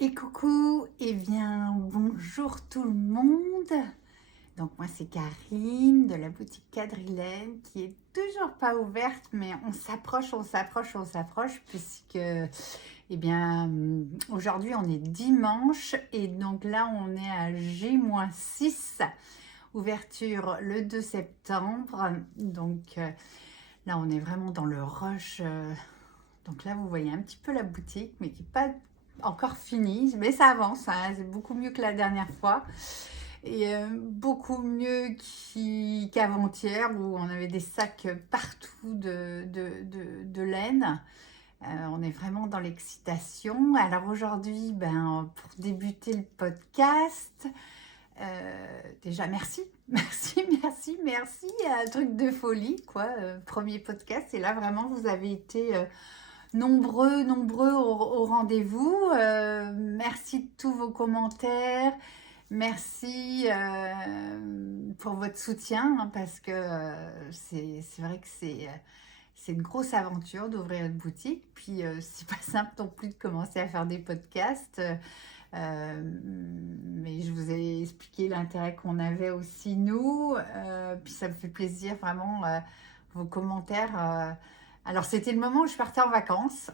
Et coucou, et bien bonjour tout le monde. Donc moi c'est Karine de la boutique Quadrilène qui est toujours pas ouverte, mais on s'approche puisque aujourd'hui on est dimanche et donc là on est à J-6, ouverture le 2 septembre. Donc là on est vraiment dans le rush. Donc là, vous voyez un petit peu la boutique, mais qui n'est pas encore finie. Mais ça avance, hein, c'est beaucoup mieux que la dernière fois. Et beaucoup mieux qu'avant-hier, où on avait des sacs partout de laine. On est vraiment dans l'excitation. Alors aujourd'hui, pour débuter le podcast, déjà merci, merci. Un truc de folie, quoi. Premier podcast. Et là, vraiment, vous avez été nombreux au rendez-vous. Merci de tous vos commentaires. Merci pour votre soutien, hein, parce que c'est vrai que c'est une grosse aventure d'ouvrir une boutique. Puis c'est pas simple non plus de commencer à faire des podcasts. Mais je vous ai expliqué l'intérêt qu'on avait aussi nous. Puis ça me fait plaisir vraiment vos commentaires. Alors c'était le moment où je partais en vacances.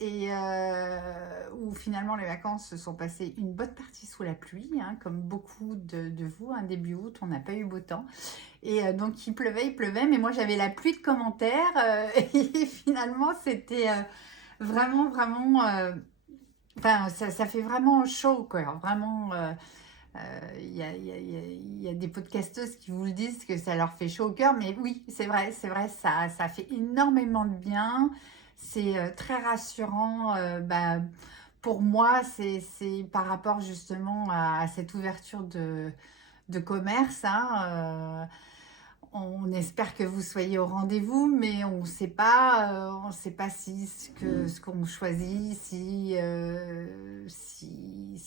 Et où finalement les vacances se sont passées une bonne partie sous la pluie, hein, comme beaucoup de vous, hein, début août, on n'a pas eu beau temps. Et donc il pleuvait, mais moi j'avais la pluie de commentaires et finalement c'était vraiment, ça fait vraiment chaud, quoi. Vraiment, il y a des podcasteuses qui vous le disent que ça leur fait chaud au cœur, mais oui, c'est vrai, ça fait énormément de bien. C'est très rassurant. Pour moi, c'est par rapport justement à cette ouverture de commerce, hein. On espère que vous soyez au rendez-vous, mais on sait pas si ce qu'on choisit, si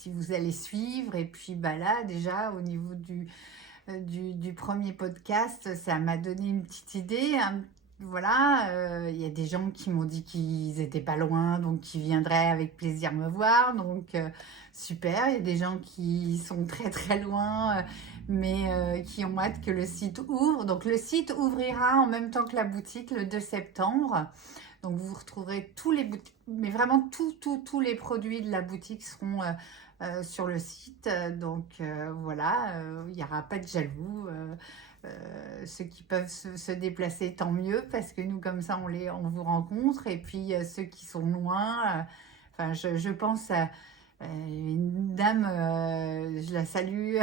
vous allez suivre. Et puis là, déjà, au niveau du premier podcast, ça m'a donné une petite idée, hein. Voilà, il y a des gens qui m'ont dit qu'ils étaient pas loin, donc qui viendraient avec plaisir me voir. Donc, super. Il y a des gens qui sont très très loin, mais qui ont hâte que le site ouvre. Donc, le site ouvrira en même temps que la boutique le 2 septembre. Donc, vous retrouverez tous les boutiques, mais vraiment tous les produits de la boutique seront sur le site. Donc voilà, il n'y aura pas de jaloux. Ceux qui peuvent se déplacer, tant mieux, parce que nous, comme ça, on vous rencontre. Et puis ceux qui sont loin, je pense à une dame, je la salue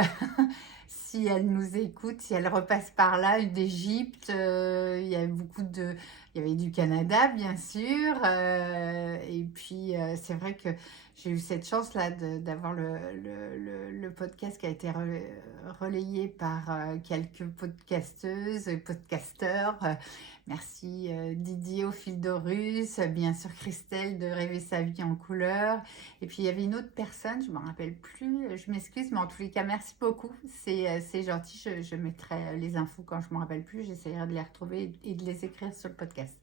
si elle nous écoute, si elle repasse par là, d'Égypte. Il y avait du Canada, bien sûr. Et puis, c'est vrai que j'ai eu cette chance-là d'avoir le podcast qui a été relayé par quelques podcasteuses et podcasteurs. Merci Didier au fil d'Horus, bien sûr Christelle de Rêver sa vie en couleur. Et puis il y avait une autre personne, je ne me rappelle plus, je m'excuse, mais en tous les cas, merci beaucoup. C'est gentil, je mettrai les infos quand je ne me rappelle plus, j'essaierai de les retrouver et de les écrire sur le podcast.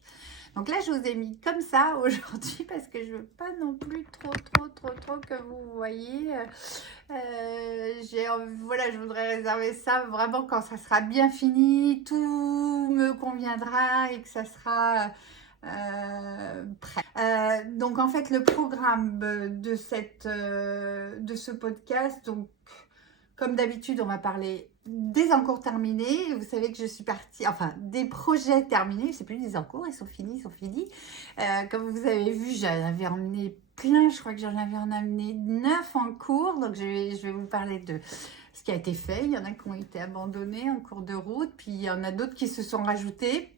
Donc là, je vous ai mis comme ça aujourd'hui parce que je veux pas non plus trop que vous voyez. Voilà, je voudrais réserver ça vraiment quand ça sera bien fini, tout me conviendra et que ça sera prêt. Donc en fait, le programme de ce podcast, donc comme d'habitude, on va parler des encours terminés. Vous savez que je suis partie, enfin des projets terminés, c'est plus des encours, ils sont finis. Comme vous avez vu, j'en avais emmené plein, je crois que j'en avais emmené 9 en cours. Donc je vais vous parler de ce qui a été fait. Il y en a qui ont été abandonnés en cours de route, puis il y en a d'autres qui se sont rajoutés.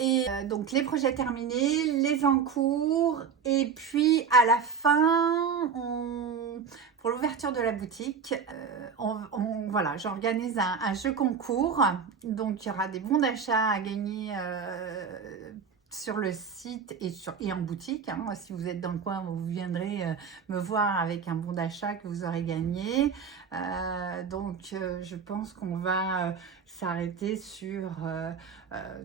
Et donc les projets terminés, les encours, et puis à la fin, pour l'ouverture de la boutique, voilà, j'organise un jeu concours. Donc il y aura des bons d'achat à gagner sur le site et en boutique, hein. Si vous êtes dans le coin, vous viendrez me voir avec un bon d'achat que vous aurez gagné. Je pense qu'on va s'arrêter sur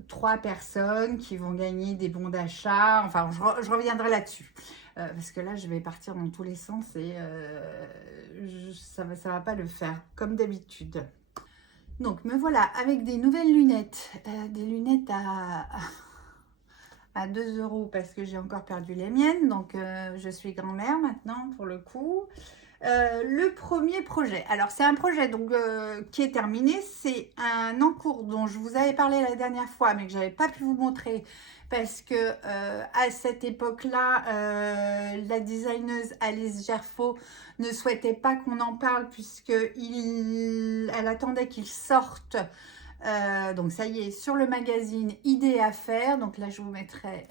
3 personnes qui vont gagner des bons d'achat. Enfin, je reviendrai là-dessus. parce que là je vais partir dans tous les sens et ça va pas le faire comme d'habitude. Donc me voilà avec des nouvelles lunettes, des lunettes à 2 € parce que j'ai encore perdu les miennes, donc je suis grand-mère maintenant pour le coup. Le premier projet, alors c'est un projet donc, qui est terminé, c'est un en cours dont je vous avais parlé la dernière fois mais que j'avais pas pu vous montrer parce que à cette époque-là, la designeuse Alice Gerfaux ne souhaitait pas qu'on en parle puisqu'elle attendait qu'il sorte. Donc ça y est, sur le magazine Idées à faire, donc là je vous mettrai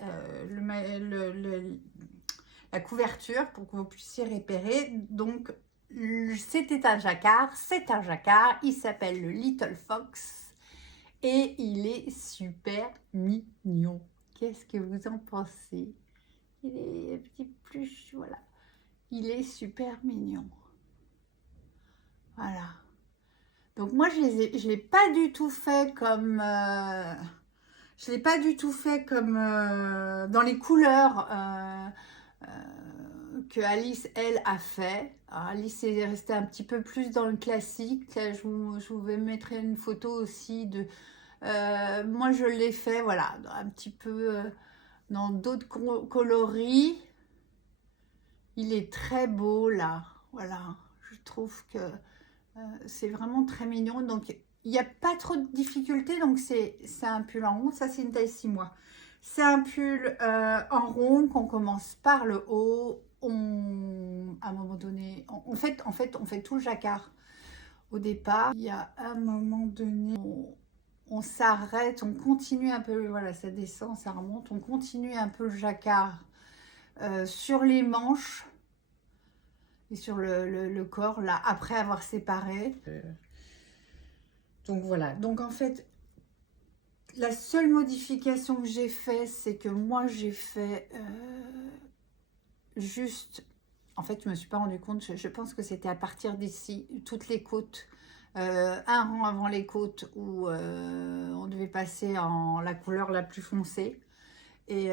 la couverture pour que vous puissiez repérer. Donc c'était un jacquard, c'est un jacquard, il s'appelle le Little Fox et il est super mignon. Qu'est-ce que vous en pensez? Il est un petit pluche, voilà. Il est super mignon. Voilà. Donc moi je l'ai pas du tout fait comme je l'ai pas du tout fait comme dans les couleurs que Alice elle a fait. Alors, Alice est restée un petit peu plus dans le classique. Là, je vous mettrai une photo aussi de moi je l'ai fait voilà un petit peu dans d'autres coloris. Il est très beau là, voilà. Je trouve que c'est vraiment très mignon. Donc, il n'y a pas trop de difficultés. Donc, c'est un pull en rond. Ça, c'est une taille 6 mois. C'est un pull en rond qu'on commence par le haut. À un moment donné, on fait tout le jacquard. Au départ, il y a un moment donné, on s'arrête, on continue un peu. Voilà, ça descend, ça remonte. On continue un peu le jacquard sur les manches. Et sur le corps, là, après avoir séparé. Donc voilà. Donc en fait, la seule modification que j'ai fait, c'est que moi, j'ai fait juste... En fait, je ne me suis pas rendu compte. Je pense que c'était à partir d'ici, toutes les côtes. Un rang avant les côtes où on devait passer en la couleur la plus foncée. Et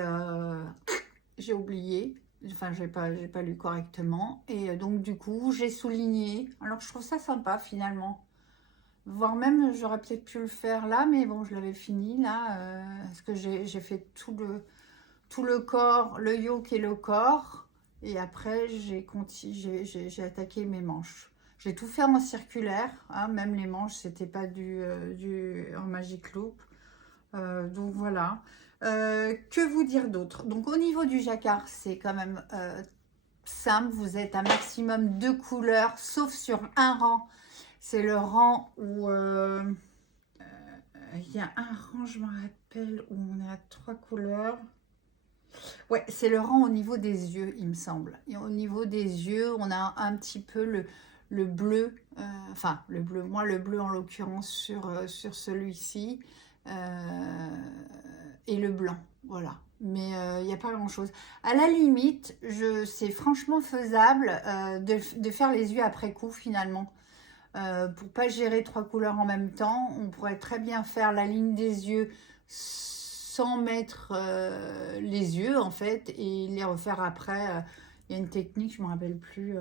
j'ai oublié. Enfin, j'ai pas lu correctement. Et donc, du coup, j'ai souligné. Alors, je trouve ça sympa, finalement. Voire même, j'aurais peut-être pu le faire là, mais bon, je l'avais fini, là. Parce que j'ai fait tout le corps, le yoke et le corps. Et après, j'ai attaqué mes manches. J'ai tout fait en circulaire. Hein, même les manches, c'était pas en Magic Loop. Donc, voilà. Que vous dire d'autre? Donc au niveau du jacquard, c'est quand même simple. Vous êtes un maximum 2 couleurs, sauf sur un rang. C'est le rang où il y a un rang, je me rappelle, où on est à 3 couleurs. Ouais, c'est le rang au niveau des yeux, il me semble. Et au niveau des yeux, on a un petit peu le bleu, enfin le bleu, moi le bleu en l'occurrence sur celui-ci. Et le blanc, voilà. Mais il n'y a pas grand chose. À la limite, c'est franchement faisable de faire les yeux après coup finalement. Pour pas gérer 3 couleurs en même temps, on pourrait très bien faire la ligne des yeux sans mettre les yeux en fait et les refaire après. Il y a une technique, je ne me rappelle plus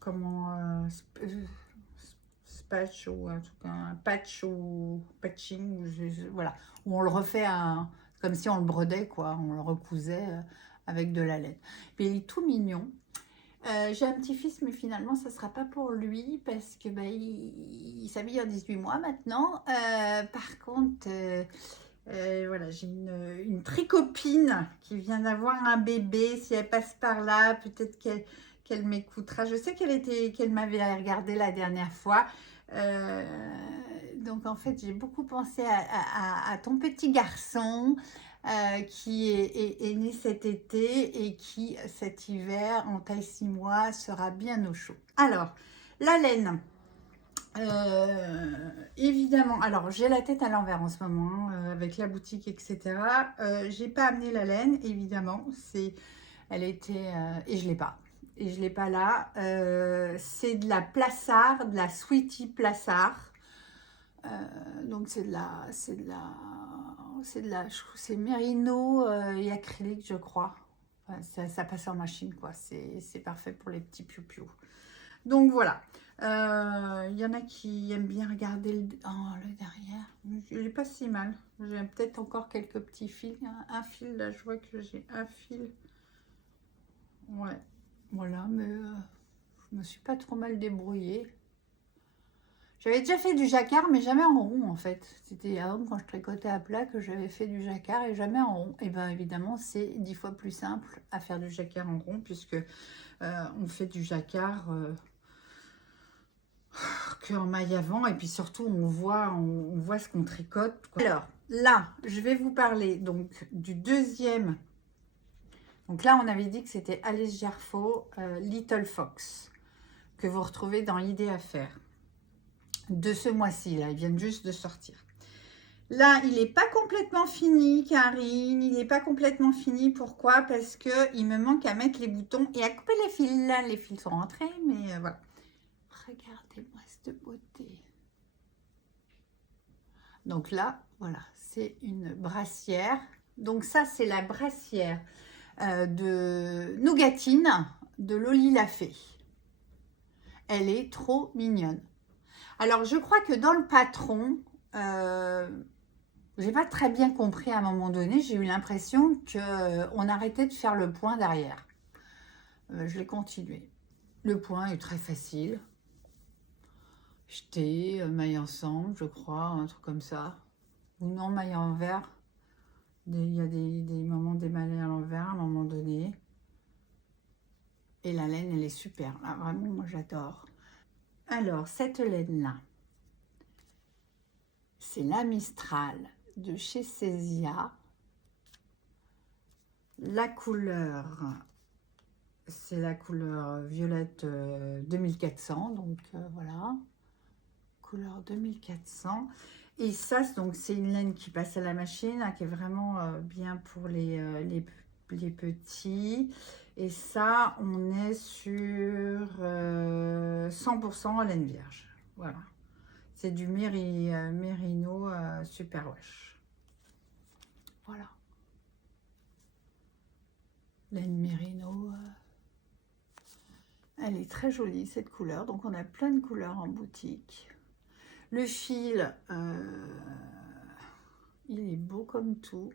comment patch ou en tout cas un patch ou patching, voilà, où on le refait comme si on le brodait, quoi, on le recousait avec de la laine. Puis il est tout mignon. J'ai un petit-fils, mais finalement, ça ne sera pas pour lui parce que bah, il s'habille en 18 mois maintenant. Par contre, voilà, j'ai une tricopine qui vient d'avoir un bébé. Si elle passe par là, peut-être qu'elle m'écoutera. Je sais qu'elle m'avait regardé la dernière fois. Donc en fait j'ai beaucoup pensé à ton petit garçon qui est né cet été et qui cet hiver en taille 6 mois sera bien au chaud. Alors la laine, évidemment, alors j'ai la tête à l'envers en ce moment avec la boutique etc. J'ai pas amené la laine évidemment, elle était et je l'ai pas. Et je ne l'ai pas là. C'est de la Plassard, de la Sweetie Plassard. Donc c'est c'est merino et acrylique, je crois. ça passe en machine, quoi. C'est parfait pour les petits piou-piou. Donc voilà. Il y en a qui aiment bien regarder le derrière. Il n'est pas si mal. J'ai peut-être encore quelques petits fils. Un fil, là, je vois que j'ai un fil. Ouais. Voilà, mais je me suis pas trop mal débrouillée. J'avais déjà fait du jacquard, mais jamais en rond, en fait. C'était avant, quand je tricotais à plat, que j'avais fait du jacquard et jamais en rond. Et bien, évidemment, c'est 10 fois plus simple à faire du jacquard en rond, puisque on fait du jacquard qu'en maille avant. Et puis surtout, on voit ce qu'on tricote, quoi. Alors, là, je vais vous parler donc du deuxième. Donc là, on avait dit que c'était Alice Gerfaux, Little Fox, que vous retrouvez dans l'idée à faire. De ce mois-ci, là, ils viennent juste de sortir. Là, il n'est pas complètement fini, Karine, il n'est pas complètement fini. Pourquoi? Parce qu'il me manque à mettre les boutons et à couper les fils. Là, les fils sont rentrés, mais voilà. Regardez-moi cette beauté. Donc là, voilà, c'est une brassière. Donc ça, c'est la brassière de Nougatine de Loli Lafay. Elle est trop mignonne. Alors, je crois que dans le patron, j'ai pas très bien compris à un moment donné. J'ai eu l'impression qu'on arrêtait de faire le point derrière. Je l'ai continué. Le point est très facile. Jeter, maille ensemble, je crois, un truc comme ça. Ou non, maille à l'envers. Il y a des moments démêlés à l'envers à un moment donné. Et la laine, elle est super. Là, vraiment, moi, j'adore. Alors, cette laine-là, c'est la Mistral de chez Cesia. La couleur, c'est la couleur violette 2400. Donc, voilà. Couleur 2400. Et ça, donc, c'est une laine qui passe à la machine, hein, qui est vraiment bien pour les petits. Et ça, on est sur 100% laine vierge. Voilà. C'est du Merino Superwash. Voilà. Laine Merino. Elle est très jolie, cette couleur. Donc, on a plein de couleurs en boutique. Le fil, il est beau comme tout.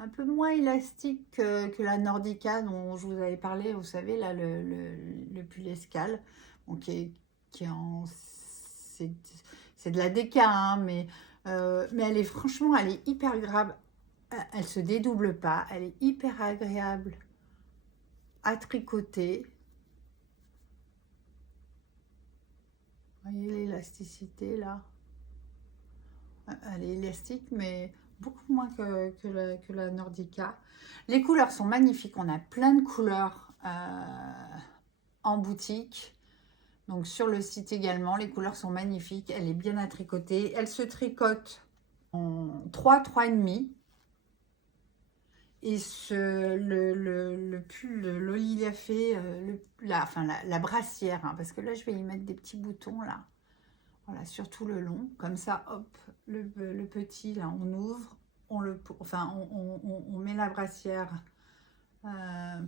Un peu moins élastique que la Nordica dont je vous avais parlé, vous savez, là, le pull escale, bon, qui est en... C'est de la déca, hein, mais elle est franchement, elle est hyper agréable. Elle se dédouble pas, elle est hyper agréable à tricoter. Vous voyez l'élasticité, là? Elle est élastique, mais beaucoup moins que la Nordica. Les couleurs sont magnifiques. On a plein de couleurs en boutique. Donc sur le site également, les couleurs sont magnifiques. Elle est bien à tricoter. Elle se tricote en 3, 3,5. Et le pull Loli Lafay, la brassière, hein, parce que là je vais y mettre des petits boutons là. Voilà, sur tout le long. Comme ça, hop, le petit, là, on ouvre, on met la brassière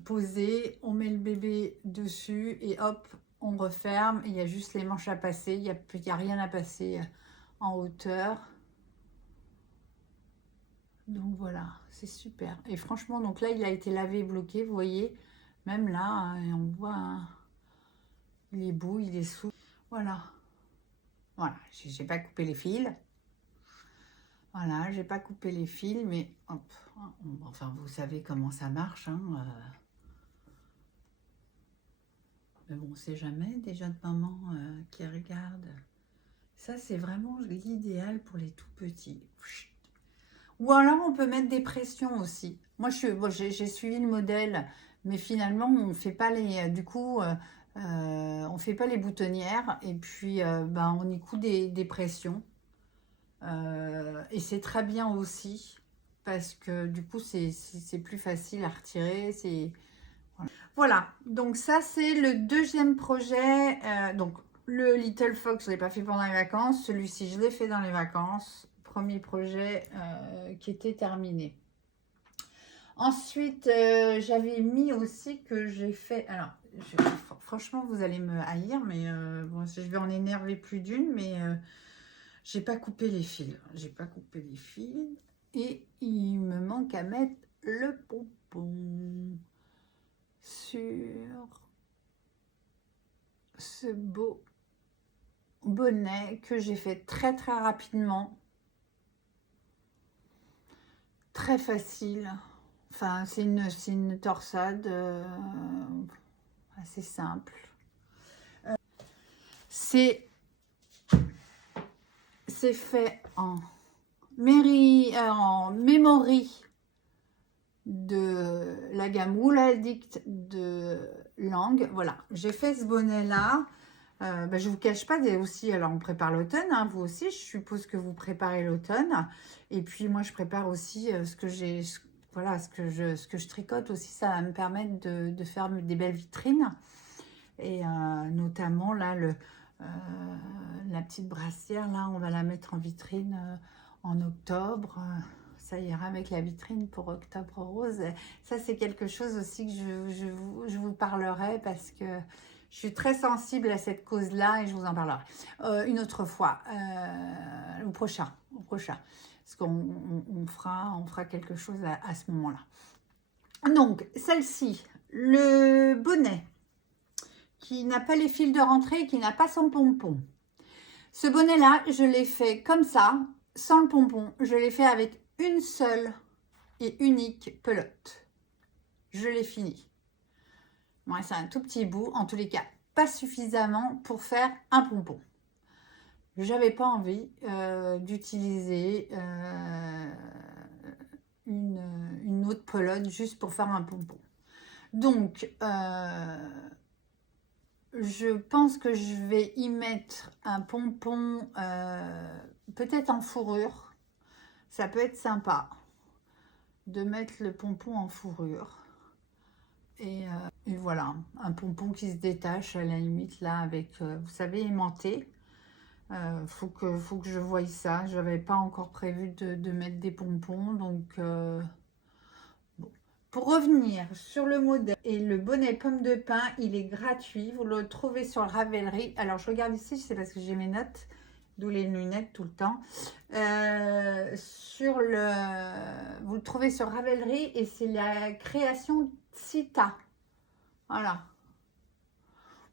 posée, on met le bébé dessus et hop, on referme. Il y a juste les manches à passer, il n'y a rien à passer en hauteur. Donc voilà, c'est super. Et franchement, donc là, il a été lavé et bloqué, vous voyez. Même là, hein, on voit, hein, il est beau, il est souple. Voilà. Voilà, j'ai pas coupé les fils. Voilà, j'ai pas coupé les fils, mais hop, enfin, vous savez comment ça marche. Hein, mais bon, on sait jamais, des jeunes mamans qui regardent. Ça, c'est vraiment l'idéal pour les tout petits. Ou alors, on peut mettre des pressions aussi. Moi, j'ai suivi le modèle, mais finalement, on fait pas les... Du coup... on fait pas les boutonnières et puis on y coud des pressions et c'est très bien aussi parce que du coup c'est plus facile à retirer. Voilà, donc ça c'est le deuxième projet. Donc le Little Fox je l'ai pas fait pendant les vacances, celui-ci je l'ai fait dans les vacances. Premier projet qui était terminé. Ensuite, j'avais mis aussi que j'ai fait... Alors, franchement, vous allez me haïr, mais bon, je vais en énerver plus d'une, mais j'ai pas coupé les fils. J'ai pas coupé les fils. Et il me manque à mettre le pompon sur ce beau bonnet que j'ai fait très très rapidement. Très facile. Enfin, c'est une torsade assez simple. C'est fait en memory de la gamme Wool-Addict de Lang. Voilà, j'ai fait ce bonnet-là. Je ne vous cache pas, aussi, alors on prépare l'automne, hein, vous aussi, je suppose que vous préparez l'automne. Et puis moi, je prépare aussi ce que j'ai, voilà, ce que je tricote aussi, ça va me permettre de faire des belles vitrines. Et notamment là, la petite brassière, là, on va la mettre en vitrine en octobre. Ça ira avec la vitrine pour Octobre Rose. Ça, c'est quelque chose aussi que je vous parlerai parce que je suis très sensible à cette cause-là et je vous en parlerai une autre fois, au prochain. Parce qu'on fera quelque chose à ce moment-là. Donc, celle-ci, le bonnet qui n'a pas les fils de rentrée et qui n'a pas son pompon. Ce bonnet-là, je l'ai fait comme ça, sans le pompon. Je l'ai fait avec une seule et unique pelote. Je l'ai fini. Bon, c'est un tout petit bout, en tous les cas, pas suffisamment pour faire un pompon. J'avais pas envie d'utiliser une autre pelote juste pour faire un pompon. Donc, je pense que je vais y mettre un pompon peut-être en fourrure. Ça peut être sympa de mettre le pompon en fourrure. Et voilà, un pompon qui se détache à la limite là avec, vous savez, aimanté. Faut que je voie ça. Je n'avais pas encore prévu de mettre des pompons. Donc, bon. Pour revenir sur le modèle et le bonnet pomme de pin, il est gratuit. Vous le trouvez sur Ravelry. Alors, je regarde ici, c'est parce que j'ai mes notes, d'où les lunettes tout le temps. Vous le trouvez sur Ravelry et c'est la création Sita. Voilà.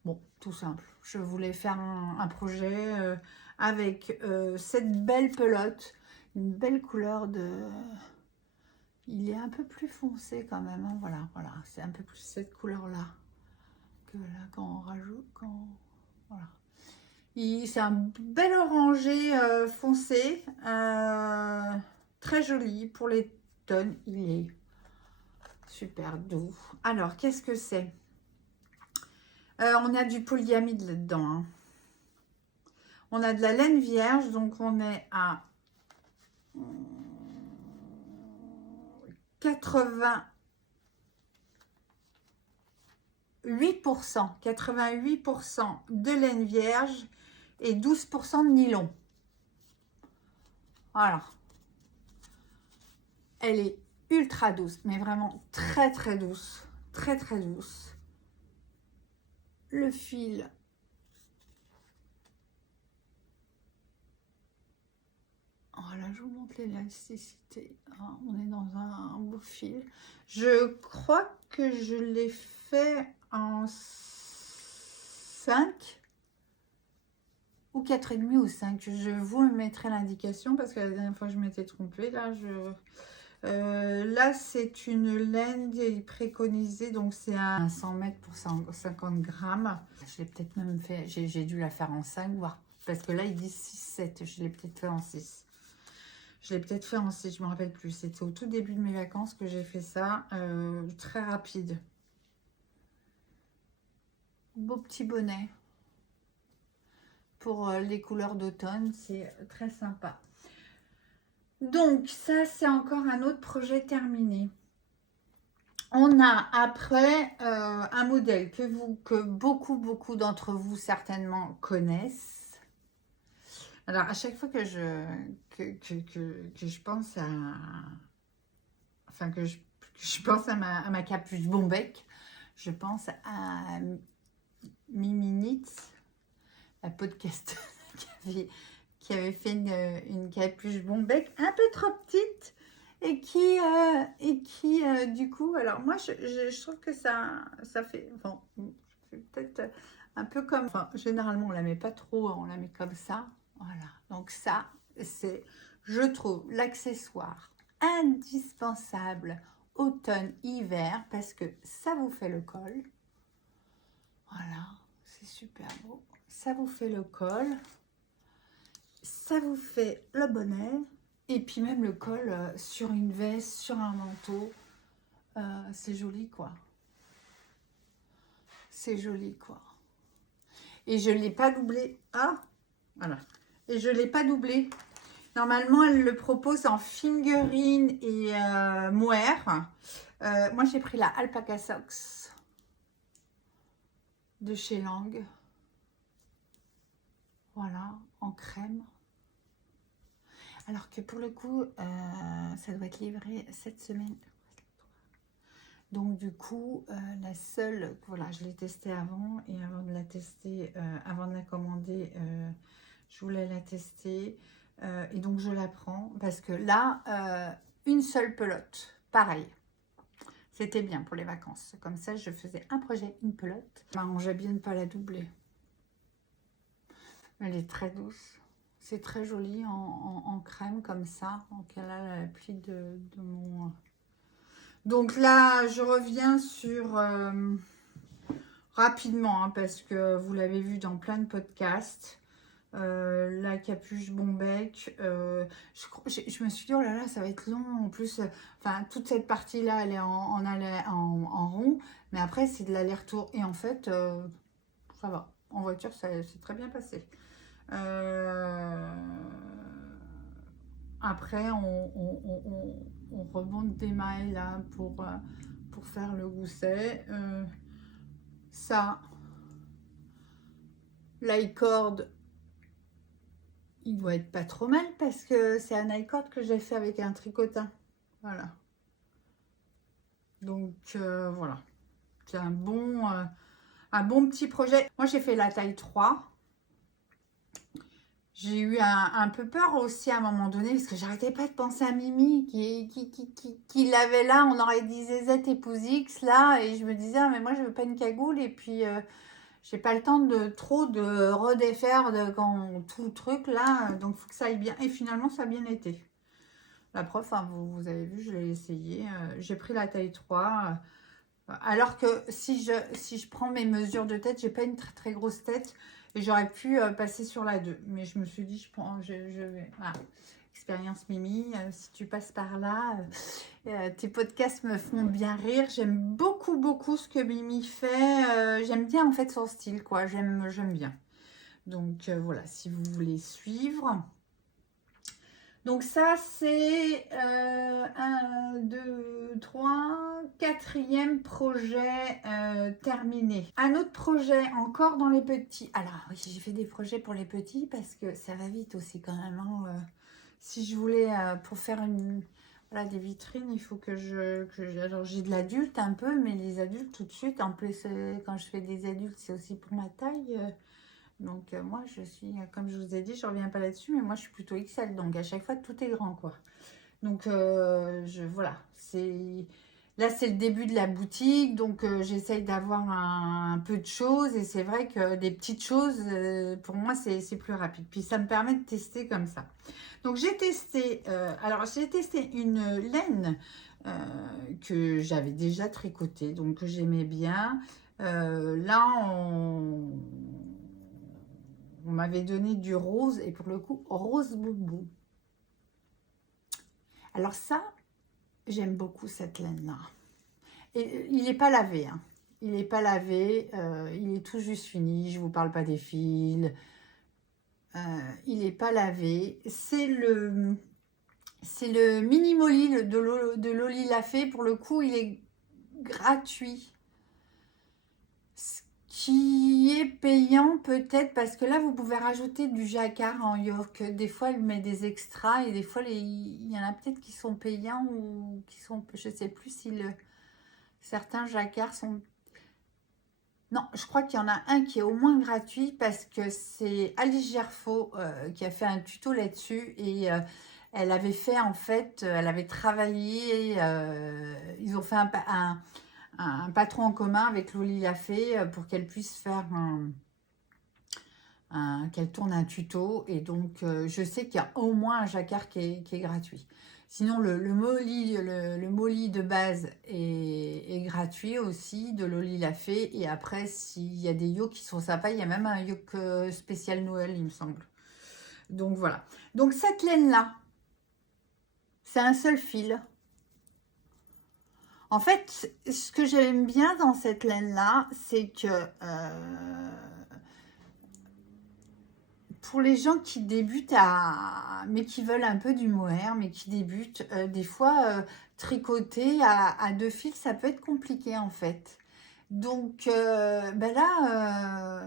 Bon, tout simple. Je voulais faire un projet avec cette belle pelote, une belle couleur de... Il est un peu plus foncé quand même, hein. Voilà, c'est un peu plus cette couleur-là que là, quand on rajoute, voilà. C'est un bel orangé foncé, très joli pour les tonnes. Il est super doux. Alors, qu'est-ce que c'est? On a du polyamide là-dedans, hein. On a de la laine vierge, donc on est à 88% de laine vierge et 12% de nylon. Voilà. Elle est ultra douce, mais vraiment très très douce. Très très douce. Le fil. Voilà, je vous montre l'élasticité. On est dans un beau fil. Je crois que je l'ai fait en 5 ou 4,5 ou 5. Je vous mettrai l'indication parce que la dernière fois je m'étais trompée. Là, c'est une laine préconisée, donc c'est un 100 mètres pour 50 grammes. Je l'ai peut-être même fait, j'ai dû la faire en 5, voire parce que là, il dit 6-7. Je l'ai peut-être fait en 6. Je l'ai peut-être fait en 6, je ne me rappelle plus. C'était au tout début de mes vacances que j'ai fait ça, très rapide. Beau petit bonnet pour les couleurs d'automne, c'est très sympa. Donc ça, c'est encore un autre projet terminé. On a après un modèle que beaucoup d'entre vous certainement connaissent. Alors à chaque fois que je pense à... Enfin que Je pense à ma capuche Bombec. Je pense à Miminitz, la podcast qui avait fait une capuche Bombec un peu trop petite et qui du coup, alors moi je trouve que ça fait, bon, peut-être un peu comme, enfin, généralement on la met pas trop, on la met comme ça, voilà. Donc ça, c'est, je trouve, l'accessoire indispensable automne-hiver parce que ça vous fait le col. Voilà, c'est super beau. Ça vous fait le col, ça vous fait le bonnet et puis même le col sur une veste, sur un manteau. C'est joli quoi. C'est joli quoi. Et je ne l'ai pas doublé. Ah, voilà. Et je ne l'ai pas doublé. Normalement, elle le propose en figurine et mohair. Moi, j'ai pris la Alpaca Socks de chez Lang. Voilà, en crème. Alors que pour le coup, ça doit être livré cette semaine. Donc du coup, la seule, voilà, je l'ai testée avant et avant de la tester, avant de la commander, je voulais la tester et donc je la prends parce que là, une seule pelote, pareil. C'était bien pour les vacances. Comme ça, je faisais un projet, une pelote. M'arrangeait bien de ne pas la doubler. Elle est très douce. C'est très joli en crème comme ça. Donc elle a l'appui de mon... Donc là, je reviens sur rapidement, hein, parce que vous l'avez vu dans plein de podcasts. La capuche Bombec. Je me suis dit, oh là là, ça va être long. En plus, enfin, toute cette partie-là, elle est en rond. Mais après, c'est de l'aller-retour. Et en fait, ça va. En voiture, c'est très bien passé. Après, on remonte des mailles là pour faire le gousset. Ça, l'i-cord, il doit être pas trop mal parce que c'est un i-cord que j'ai fait avec un tricotin. Voilà. Donc, voilà. C'est un bon petit projet. Moi, j'ai fait la taille 3. J'ai eu un peu peur aussi à un moment donné parce que j'arrêtais pas de penser à Mimi qui l'avait là. On aurait dit Zézette épouse X là. Et je me disais, ah, mais moi, je veux pas une cagoule. Et puis... j'ai pas le temps de redéfaire tout le truc là, donc il faut que ça aille bien. Et finalement, ça a bien été. La preuve, hein, vous avez vu, je l'ai essayé. J'ai pris la taille 3. Alors que si je prends mes mesures de tête, j'ai pas une très très grosse tête. Et j'aurais pu passer sur la 2. Mais je me suis dit, je vais... Voilà. Expérience Mimi, si tu passes par là, tes podcasts me font bien rire. J'aime beaucoup, beaucoup ce que Mimi fait. J'aime bien en fait son style, quoi. J'aime bien. Donc voilà, si vous voulez suivre. Donc ça, c'est 1, 2, 3, quatrième projet terminé. Un autre projet encore dans les petits. Alors oui, j'ai fait des projets pour les petits parce que ça va vite aussi quand même. Hein. Si je voulais, pour faire voilà, des vitrines, il faut alors j'ai de l'adulte un peu, mais les adultes tout de suite, en plus quand je fais des adultes, c'est aussi pour ma taille. Donc moi je suis, comme je vous ai dit, je reviens pas là-dessus, mais moi je suis plutôt XL, donc à chaque fois tout est grand quoi. Donc voilà, là c'est le début de la boutique, donc j'essaye d'avoir un peu de choses, et c'est vrai que des petites choses, pour moi c'est plus rapide, puis ça me permet de tester comme ça. Donc j'ai testé, j'ai testé une laine que j'avais déjà tricotée, donc que j'aimais bien. Là on m'avait donné du rose, et pour le coup, rose boubou. Alors ça, j'aime beaucoup cette laine-là. Et il n'est pas lavé, hein. Il n'est pas lavé, il est tout juste fini. Je ne vous parle pas des fils. Il n'est pas lavé. C'est le mini Molly de Loli l'a fait. Pour le coup, il est gratuit. Ce qui est payant peut-être, parce que là, vous pouvez rajouter du jacquard en yoke. Des fois, elle met des extras et des fois, il y en a peut-être qui sont payants ou qui sont, je sais plus si certains jacquards sont... Non, je crois qu'il y en a un qui est au moins gratuit parce que c'est Alice Gerfaux qui a fait un tuto là-dessus et elle avait fait en fait, elle avait travaillé, ils ont fait un patron en commun avec Loli Lafay pour qu'elle puisse faire qu'elle tourne un tuto et donc je sais qu'il y a au moins un jacquard qui est gratuit. Sinon le molly de base est gratuit aussi de Loli Lafay et après s'il y a des yokes qui sont sympas, il y a même un yoke spécial Noël il me semble. Donc voilà. Donc cette laine là, c'est un seul fil. En fait, ce que j'aime bien dans cette laine-là, c'est que pour les gens qui débutent mais qui veulent un peu du mohair, mais qui débutent, des fois, tricoter à deux fils, ça peut être compliqué en fait. Donc ben là,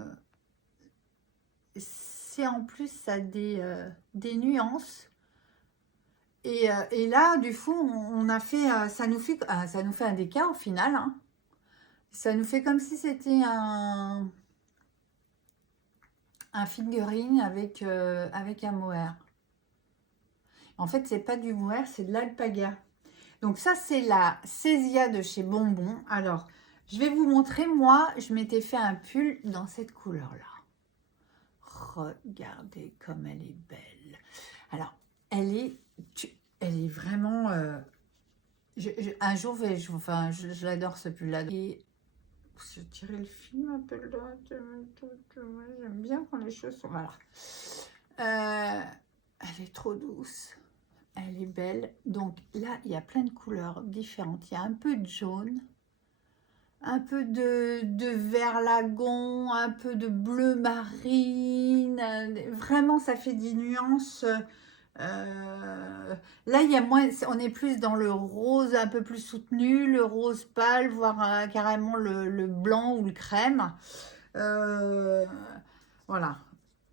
c'est en plus, ça a des nuances. Et là, du coup, on a fait, ça nous fait un déca au final, hein. Ça nous fait comme si c'était un figurine avec un mohair. En fait, c'est pas du mohair, c'est de l'alpaga. Donc ça, c'est la Césia de chez Bonbon. Alors, je vais vous montrer. Moi, je m'étais fait un pull dans cette couleur-là. Regardez comme elle est belle. Alors, elle est vraiment... un jour, je l'adore ce pull-là. Et je tirais le film un peu là. J'aime bien quand les choses sont... Voilà. Elle est trop douce. Elle est belle. Donc là, il y a plein de couleurs différentes. Il y a un peu de jaune, un peu de vert lagon, un peu de bleu marine. Vraiment, ça fait des nuances. Là, il y a moins, on est plus dans le rose un peu plus soutenu, le rose pâle, voire carrément le blanc ou le crème. Voilà.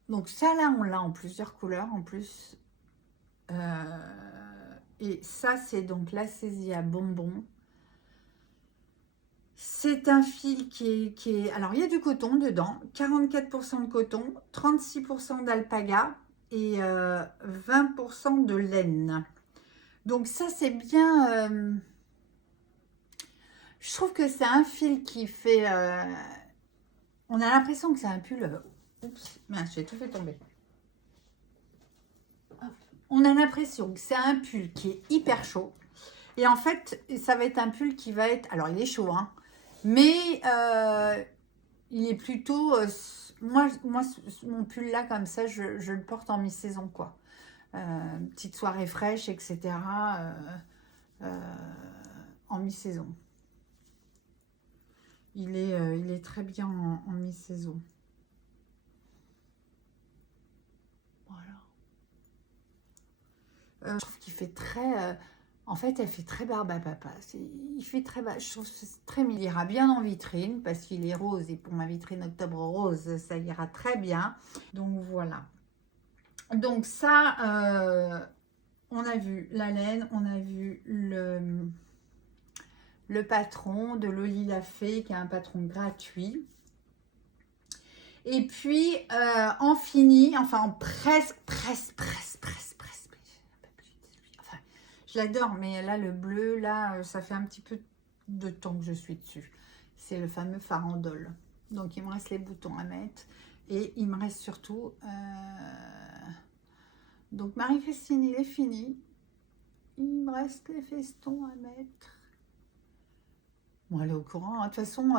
Donc ça, là, on l'a en plusieurs couleurs en plus. Et ça, c'est donc la Césia Bonbon. C'est un fil qui est... Alors, il y a du coton dedans, 44% de coton, 36% d'alpaga et 20% de laine. Donc ça, c'est bien... je trouve que c'est un fil qui fait... on a l'impression que c'est un pull... Oups, mince, j'ai tout fait tomber. On a l'impression que c'est un pull qui est hyper chaud. Et en fait, ça va être un pull qui va être... Alors, il est chaud, hein. Mais il est plutôt... moi, mon pull là, comme ça, je le porte en mi-saison, quoi. Petite soirée fraîche, etc. En mi-saison. Il est très bien en mi-saison. Voilà. Je trouve qu'il fait très... en fait, elle fait très barbe à papa. Il fait très... Je trouve que c'est très... Il ira bien en vitrine parce qu'il est rose. Et pour ma vitrine octobre rose, ça ira très bien. Donc, voilà. Donc, ça, on a vu la laine. On a vu le patron de Loli Lafay, qui est un patron gratuit. Et puis, en fini, enfin, en presque. Je l'adore, mais là, le bleu, là, ça fait un petit peu de temps que je suis dessus. C'est le fameux farandole. Donc, il me reste les boutons à mettre. Et il me reste surtout... Donc, Marie-Christine, il est fini. Il me reste les festons à mettre. Bon, elle est au courant. De toute façon,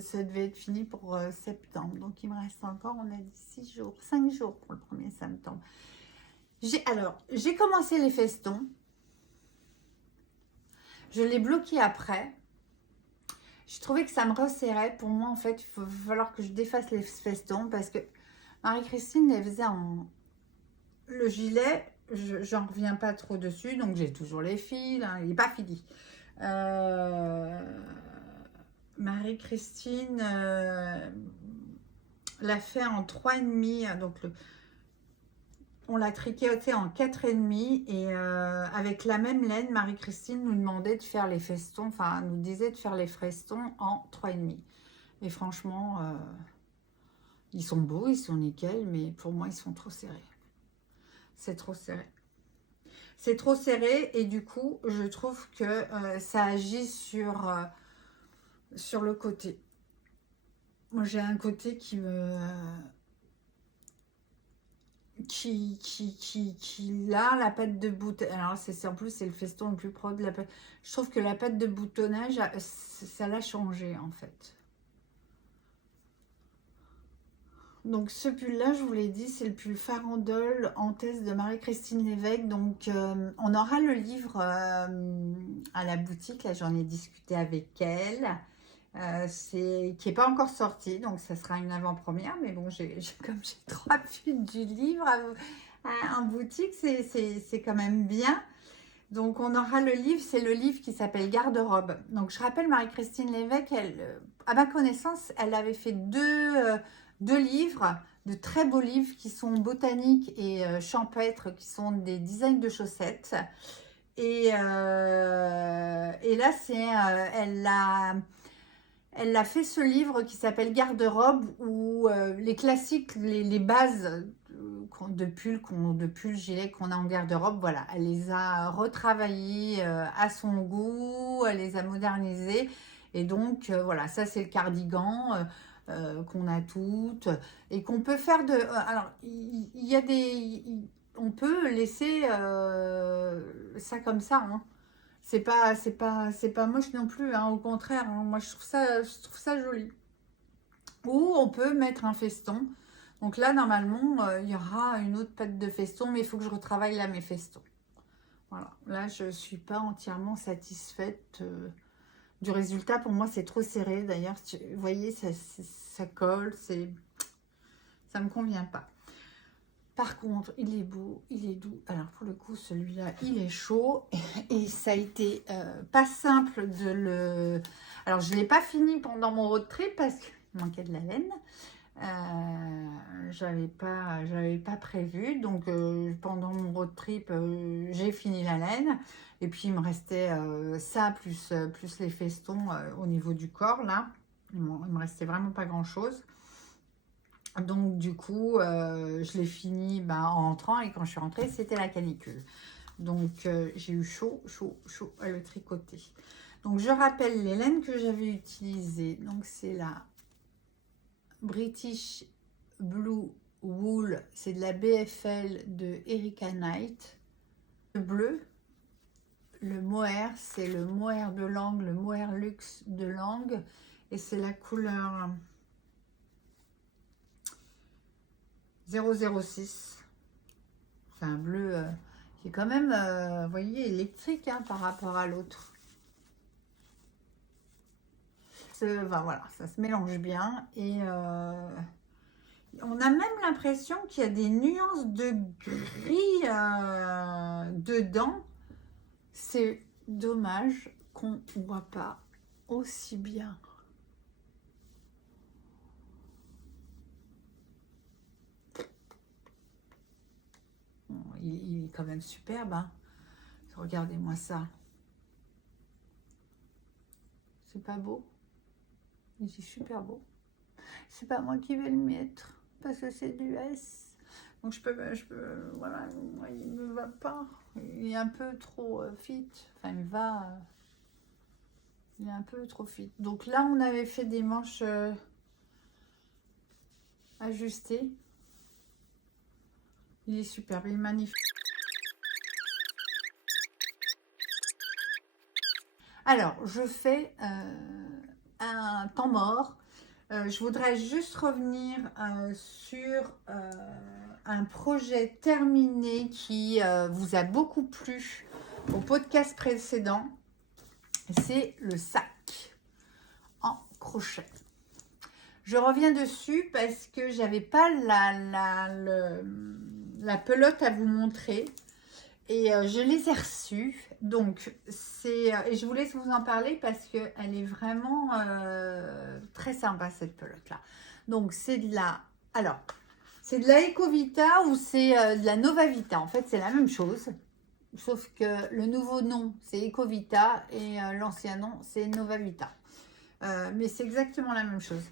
ça devait être fini pour septembre. Donc, il me reste encore, on a dit 6 jours, 5 jours pour le 1er septembre. Alors, j'ai commencé les festons. Je l'ai bloqué après. J'ai trouvé que ça me resserrait. Pour moi, en fait, il va falloir que je défasse les festons parce que Marie-Christine les faisait en... Le gilet, j'en reviens pas trop dessus. Donc, j'ai toujours les fils. Hein, il n'est pas fini. Marie-Christine l'a fait en 3,5. Donc, on l'a tricoté en 4,5. Et avec la même laine, Marie-Christine nous demandait de faire les festons. Enfin, nous disait de faire les festons en 3,5. Et franchement, ils sont beaux, ils sont nickel. Mais pour moi, ils sont trop serrés. C'est trop serré. C'est trop serré et du coup, je trouve que ça agit sur le côté. Moi, j'ai un côté qui me... là, la pâte de boutonnage... Alors, en plus, c'est le feston le plus proche de la pâte. Je trouve que la pâte de boutonnage, ça l'a changé, en fait. Donc ce pull-là, je vous l'ai dit, c'est le pull Farandole en test de Marie-Christine Lévesque. Donc on aura le livre à la boutique. Là, j'en ai discuté avec elle. Qui n'est pas encore sorti, donc ça sera une avant-première. Mais bon, comme j'ai 3 pulls du livre en boutique, c'est quand même bien. Donc on aura le livre, c'est le livre qui s'appelle Garde-robe. Donc je rappelle Marie-Christine Lévesque, à ma connaissance, elle avait fait deux livres, de très beaux livres qui sont botaniques et champêtres, qui sont des designs de chaussettes. Et là, elle a fait ce livre qui s'appelle Garde-robe, où les classiques, les bases de pulls, gilets qu'on a en garde-robe, voilà, elle les a retravaillés à son goût, elle les a modernisés. Et donc, voilà, ça c'est le cardigan qu'on a toutes et qu'on peut faire de... alors, il y a des... On peut laisser ça comme ça, hein. C'est pas moche non plus, hein, au contraire, hein. Moi, je trouve ça joli. Ou on peut mettre un feston. Donc là, normalement, il y aura une autre pâte de feston, mais il faut que je retravaille là mes festons. Voilà. Là, je ne suis pas entièrement satisfaite du résultat. Pour moi, c'est trop serré. D'ailleurs, vous voyez, ça colle. Ça ne me convient pas. Par contre, il est beau, il est doux. Alors, pour le coup, celui-là, il est chaud. Et ça a été pas simple de le... Alors, je ne l'ai pas fini pendant mon road trip parce qu'il manquait de la laine. J'avais pas prévu. Donc, pendant mon road trip, j'ai fini la laine. Et puis, il me restait ça, plus les festons au niveau du corps, là. Il me restait vraiment pas grand-chose. Donc du coup, je l'ai fini en rentrant et quand je suis rentrée, c'était la canicule. Donc j'ai eu chaud à le tricoter. Donc je rappelle les laines que j'avais utilisées. Donc c'est la British Blue Wool, c'est de la BFL de Erica Knight. Le bleu, le mohair, c'est le mohair de Lange, le mohair luxe de Lange. Et c'est la couleur 006. C'est un bleu qui est quand même, vous voyez, électrique hein, par rapport à l'autre. Enfin, voilà, ça se mélange bien. Et on a même l'impression qu'il y a des nuances de gris dedans. C'est dommage qu'on ne voit pas aussi bien. Il est quand même superbe, hein. Regardez-moi ça. C'est pas beau? Il est super beau. C'est pas moi qui vais le mettre parce que c'est du S. Donc je peux voilà, il me va pas. Il est un peu trop fit. Enfin, il est un peu trop fit. Donc là, on avait fait des manches ajustées. Il est superbe, il est magnifique. Alors, je fais un temps mort. Je voudrais juste revenir sur un projet terminé qui vous a beaucoup plu au podcast précédent. C'est le sac en crochet. Je reviens dessus parce que j'avais pas la pelote à vous montrer. et je les ai reçus. Donc, et je voulais vous en parler parce qu'elle est vraiment très sympa cette pelote-là. Donc, c'est de la... Alors, c'est de la Ecovita ou c'est de la Novavita. En fait, c'est la même chose. Sauf que le nouveau nom, c'est Ecovita et l'ancien nom, c'est Novavita. Mais c'est exactement la même chose.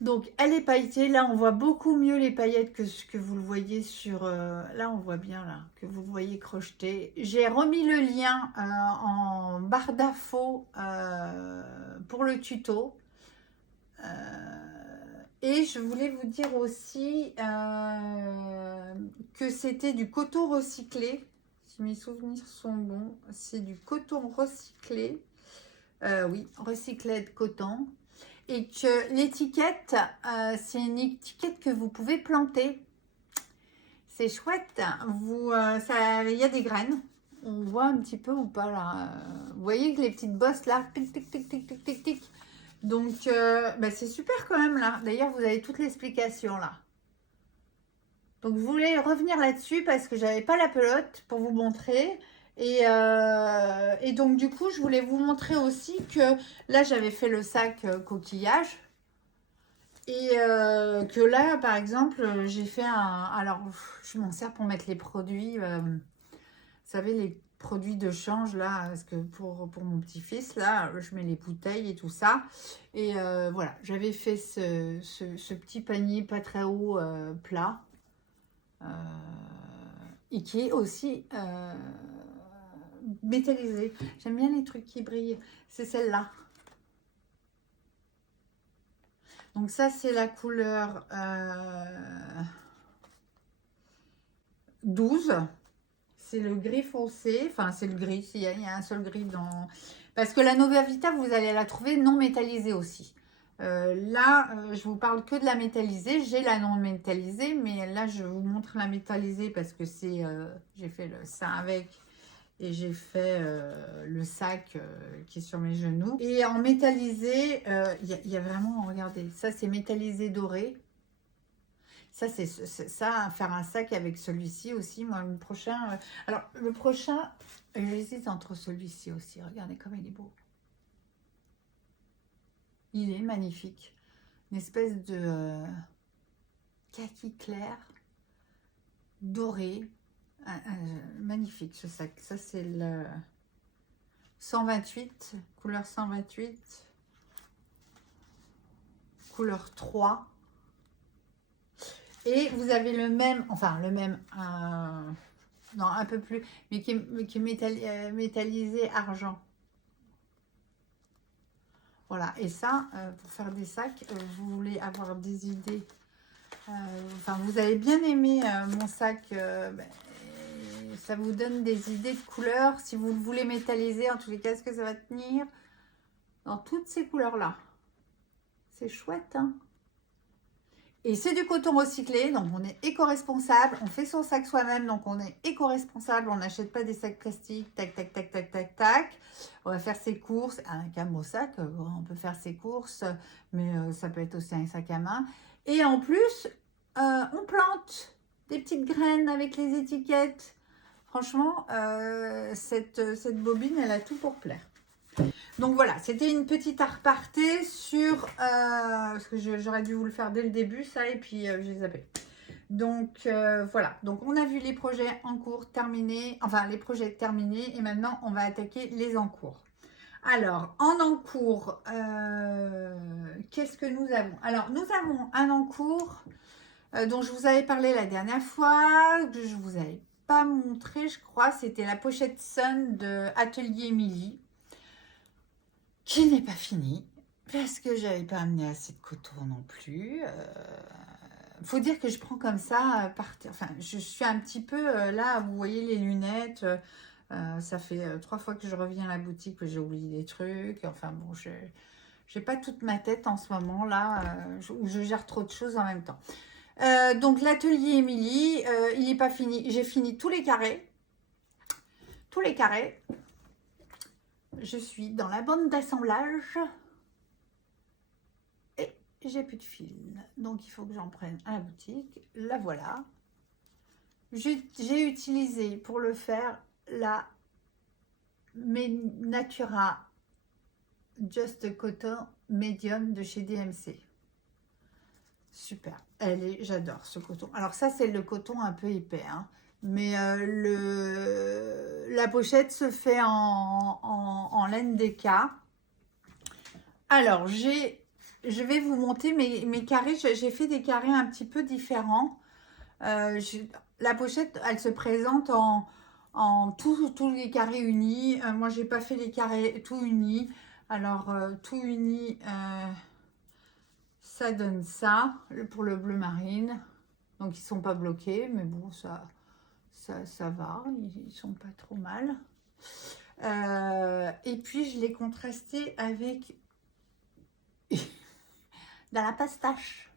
Donc, elle est pailletée. Là, on voit beaucoup mieux les paillettes que ce que vous le voyez sur... là, on voit bien, là, que vous voyez crocheté. J'ai remis le lien en barre d'infos pour le tuto. Et je voulais vous dire aussi que c'était du coton recyclé. Si mes souvenirs sont bons, c'est du coton recyclé. Oui, recyclé de coton. Et que l'étiquette, c'est une étiquette que vous pouvez planter. C'est chouette. Il y a des graines. On voit un petit peu ou pas là. Vous voyez que les petites bosses là, tic, tic, tic, tic, tic, tic, tic. Donc, c'est super quand même là. D'ailleurs, vous avez toute l'explication là. Donc, je voulais revenir là-dessus parce que j'avais pas la pelote pour vous montrer. Et donc, du coup, je voulais vous montrer aussi que là, j'avais fait le sac coquillage. Et que là, par exemple, j'ai fait un... Alors, je m'en sers pour mettre les produits. Vous savez, les produits de change, là, parce que pour mon petit-fils, là, je mets les bouteilles et tout ça. Et voilà, j'avais fait ce petit panier pas très haut, plat. Et qui est aussi métallisé. J'aime bien les trucs qui brillent. C'est celle-là. Donc ça, c'est la couleur 12. C'est le gris foncé. Enfin, c'est le gris. Il y a un seul gris dans... Parce que la Novavita, vous allez la trouver non métallisée aussi. Là, je vous parle que de la métallisée. J'ai la non métallisée, mais là, je vous montre la métallisée parce que c'est... j'ai fait ça avec... Et j'ai fait le sac qui est sur mes genoux. Et en métallisé, il y a vraiment, regardez, ça c'est métallisé doré. Ça, c'est ça, faire un sac avec celui-ci aussi. Moi, le prochain... alors, le prochain, j'hésite entre celui-ci aussi. Regardez comme il est beau. Il est magnifique. Une espèce de kaki clair, doré. Magnifique ce sac. Ça, c'est le 128, couleur 128. Couleur 3. Et vous avez le même, enfin le même, non un peu plus, mais qui est métallisé argent. Voilà, et ça, pour faire des sacs, vous voulez avoir des idées. Enfin, vous avez bien aimé mon sac, ça vous donne des idées de couleurs. Si vous le voulez métalliser, en tous les cas, est-ce que ça va tenir dans toutes ces couleurs-là? C'est chouette, hein? Et c'est du coton recyclé, donc on est éco-responsable, on fait son sac soi-même, donc on est éco-responsable, on n'achète pas des sacs plastiques, tac, tac, tac, tac, tac, tac. On va faire ses courses, avec un beau sac, on peut faire ses courses, mais ça peut être aussi un sac à main. Et en plus, on plante des petites graines avec les étiquettes. Franchement, cette bobine, elle a tout pour plaire. Donc voilà, c'était une petite aparté sur... parce que j'aurais dû vous le faire dès le début, ça, et puis j'ai zappé. Donc voilà, donc on a vu les projets en cours terminés, enfin les projets terminés, et maintenant on va attaquer les en cours. Alors, en cours, qu'est-ce que nous avons? Alors, nous avons un en cours dont je vous avais parlé la dernière fois, que je vous avais pas montré, je crois, c'était la pochette Sun de Atelier Émilie, qui n'est pas fini parce que j'avais pas amené assez de coton non plus. Faut dire que je prends comme ça enfin je suis un petit peu là, vous voyez les lunettes, ça fait 3 fois que je reviens à la boutique que j'ai oublié des trucs. Enfin bon, j'ai pas toute ma tête en ce moment là, où je gère trop de choses en même temps. Donc l'atelier Émilie, il n'est pas fini. J'ai fini tous les carrés. Tous les carrés. Je suis dans la bande d'assemblage et j'ai plus de fil. Donc, il faut que j'en prenne à la boutique. La voilà. J'ai utilisé pour le faire la Natura Just Cotton Medium de chez DMC. Super, j'adore ce coton. Alors ça, c'est le coton un peu épais, hein. Mais la pochette se fait en laine d'éca. Alors, je vais vous monter mes carrés. J'ai fait des carrés un petit peu différents. La pochette, elle se présente en tous les carrés unis. Moi, j'ai pas fait les carrés tout unis. Alors, tout uni, ça donne ça pour le bleu marine. Donc, ils sont pas bloqués, mais bon, ça va. Ils sont pas trop mal. Et puis, je l'ai contrasté avec dans la pastache.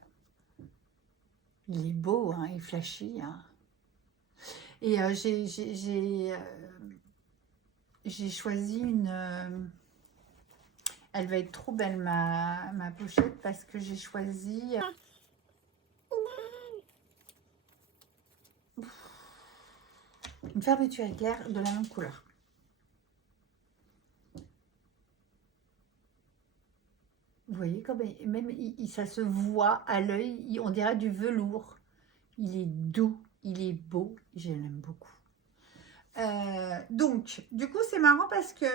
Il est beau, hein, il flashy. Hein. Et j'ai choisi une... elle va être trop belle, ma pochette, parce que j'ai choisi... une fermeture éclair de la même couleur. Vous voyez, comme même ça se voit à l'œil, on dirait du velours. Il est doux, il est beau, je l'aime beaucoup. Donc, du coup, c'est marrant parce que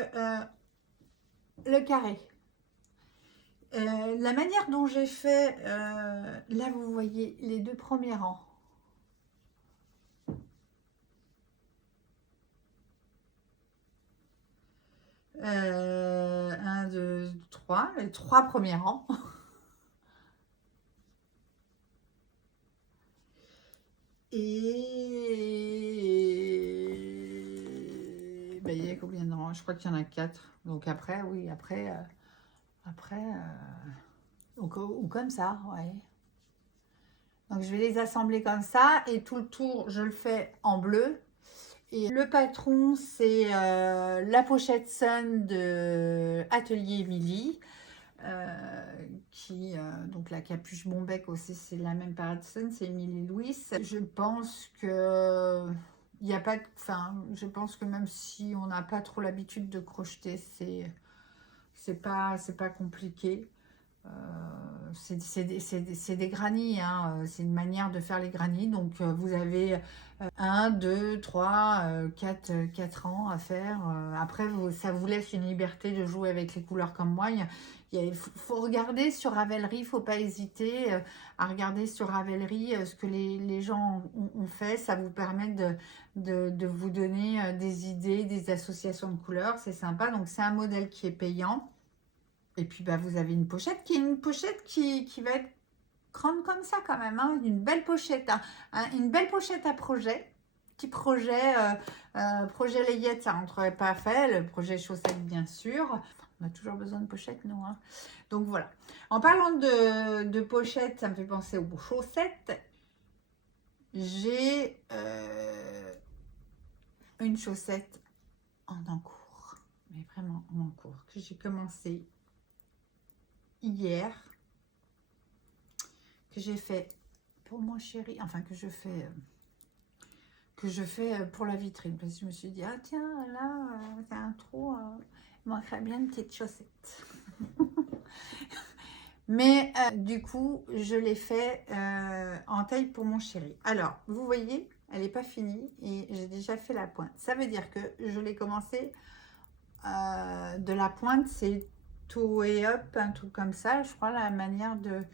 le carré, la manière dont j'ai fait, là, vous voyez les deux premiers rangs. Un, deux, trois, les trois premiers rangs. Et ben, il y a combien de rangs? Je crois qu'il y en a 4. Donc après, oui, après, ou comme ça, ouais. Donc je vais les assembler comme ça et tout le tour, je le fais en bleu. Et le patron, c'est la pochette Sun de Atelier Émilie. Donc la capuche Bombec aussi, c'est la même personne, c'est Émilie Louis. Je pense que il n'y a pas, je pense que même si on n'a pas trop l'habitude de crocheter, c'est pas compliqué. C'est des granits, hein. C'est une manière de faire les granits. Donc vous avez 1, 2, 3, 4 ans à faire. Après, ça vous laisse une liberté de jouer avec les couleurs comme moi. Il faut regarder sur Ravelry, il ne faut pas hésiter à regarder sur Ravelry ce que les gens ont fait. Ça vous permet de vous donner des idées, des associations de couleurs. C'est sympa. Donc c'est un modèle qui est payant. Et puis bah, vous avez une pochette qui va être grande comme ça quand même, hein. Une belle pochette, une belle pochette à projet. Petit projet, projet layette, ça rentrerait pas fait. Le projet chaussette, bien sûr. On a toujours besoin de pochettes, nous. Hein. Donc voilà. En parlant de pochettes, ça me fait penser aux chaussettes. J'ai une chaussette en encours. Mais vraiment en encours. Que j'ai commencé hier. Que j'ai fait pour mon chéri. Enfin, que je fais pour la vitrine. Parce que je me suis dit, ah tiens, là, c'est un trou. Il manquerait bien une petite chaussette. Mais du coup, je l'ai fait en taille pour mon chéri. Alors, vous voyez, elle n'est pas finie et j'ai déjà fait la pointe. Ça veut dire que je l'ai commencé de la pointe, c'est toe et up, un truc comme ça. Je crois la manière de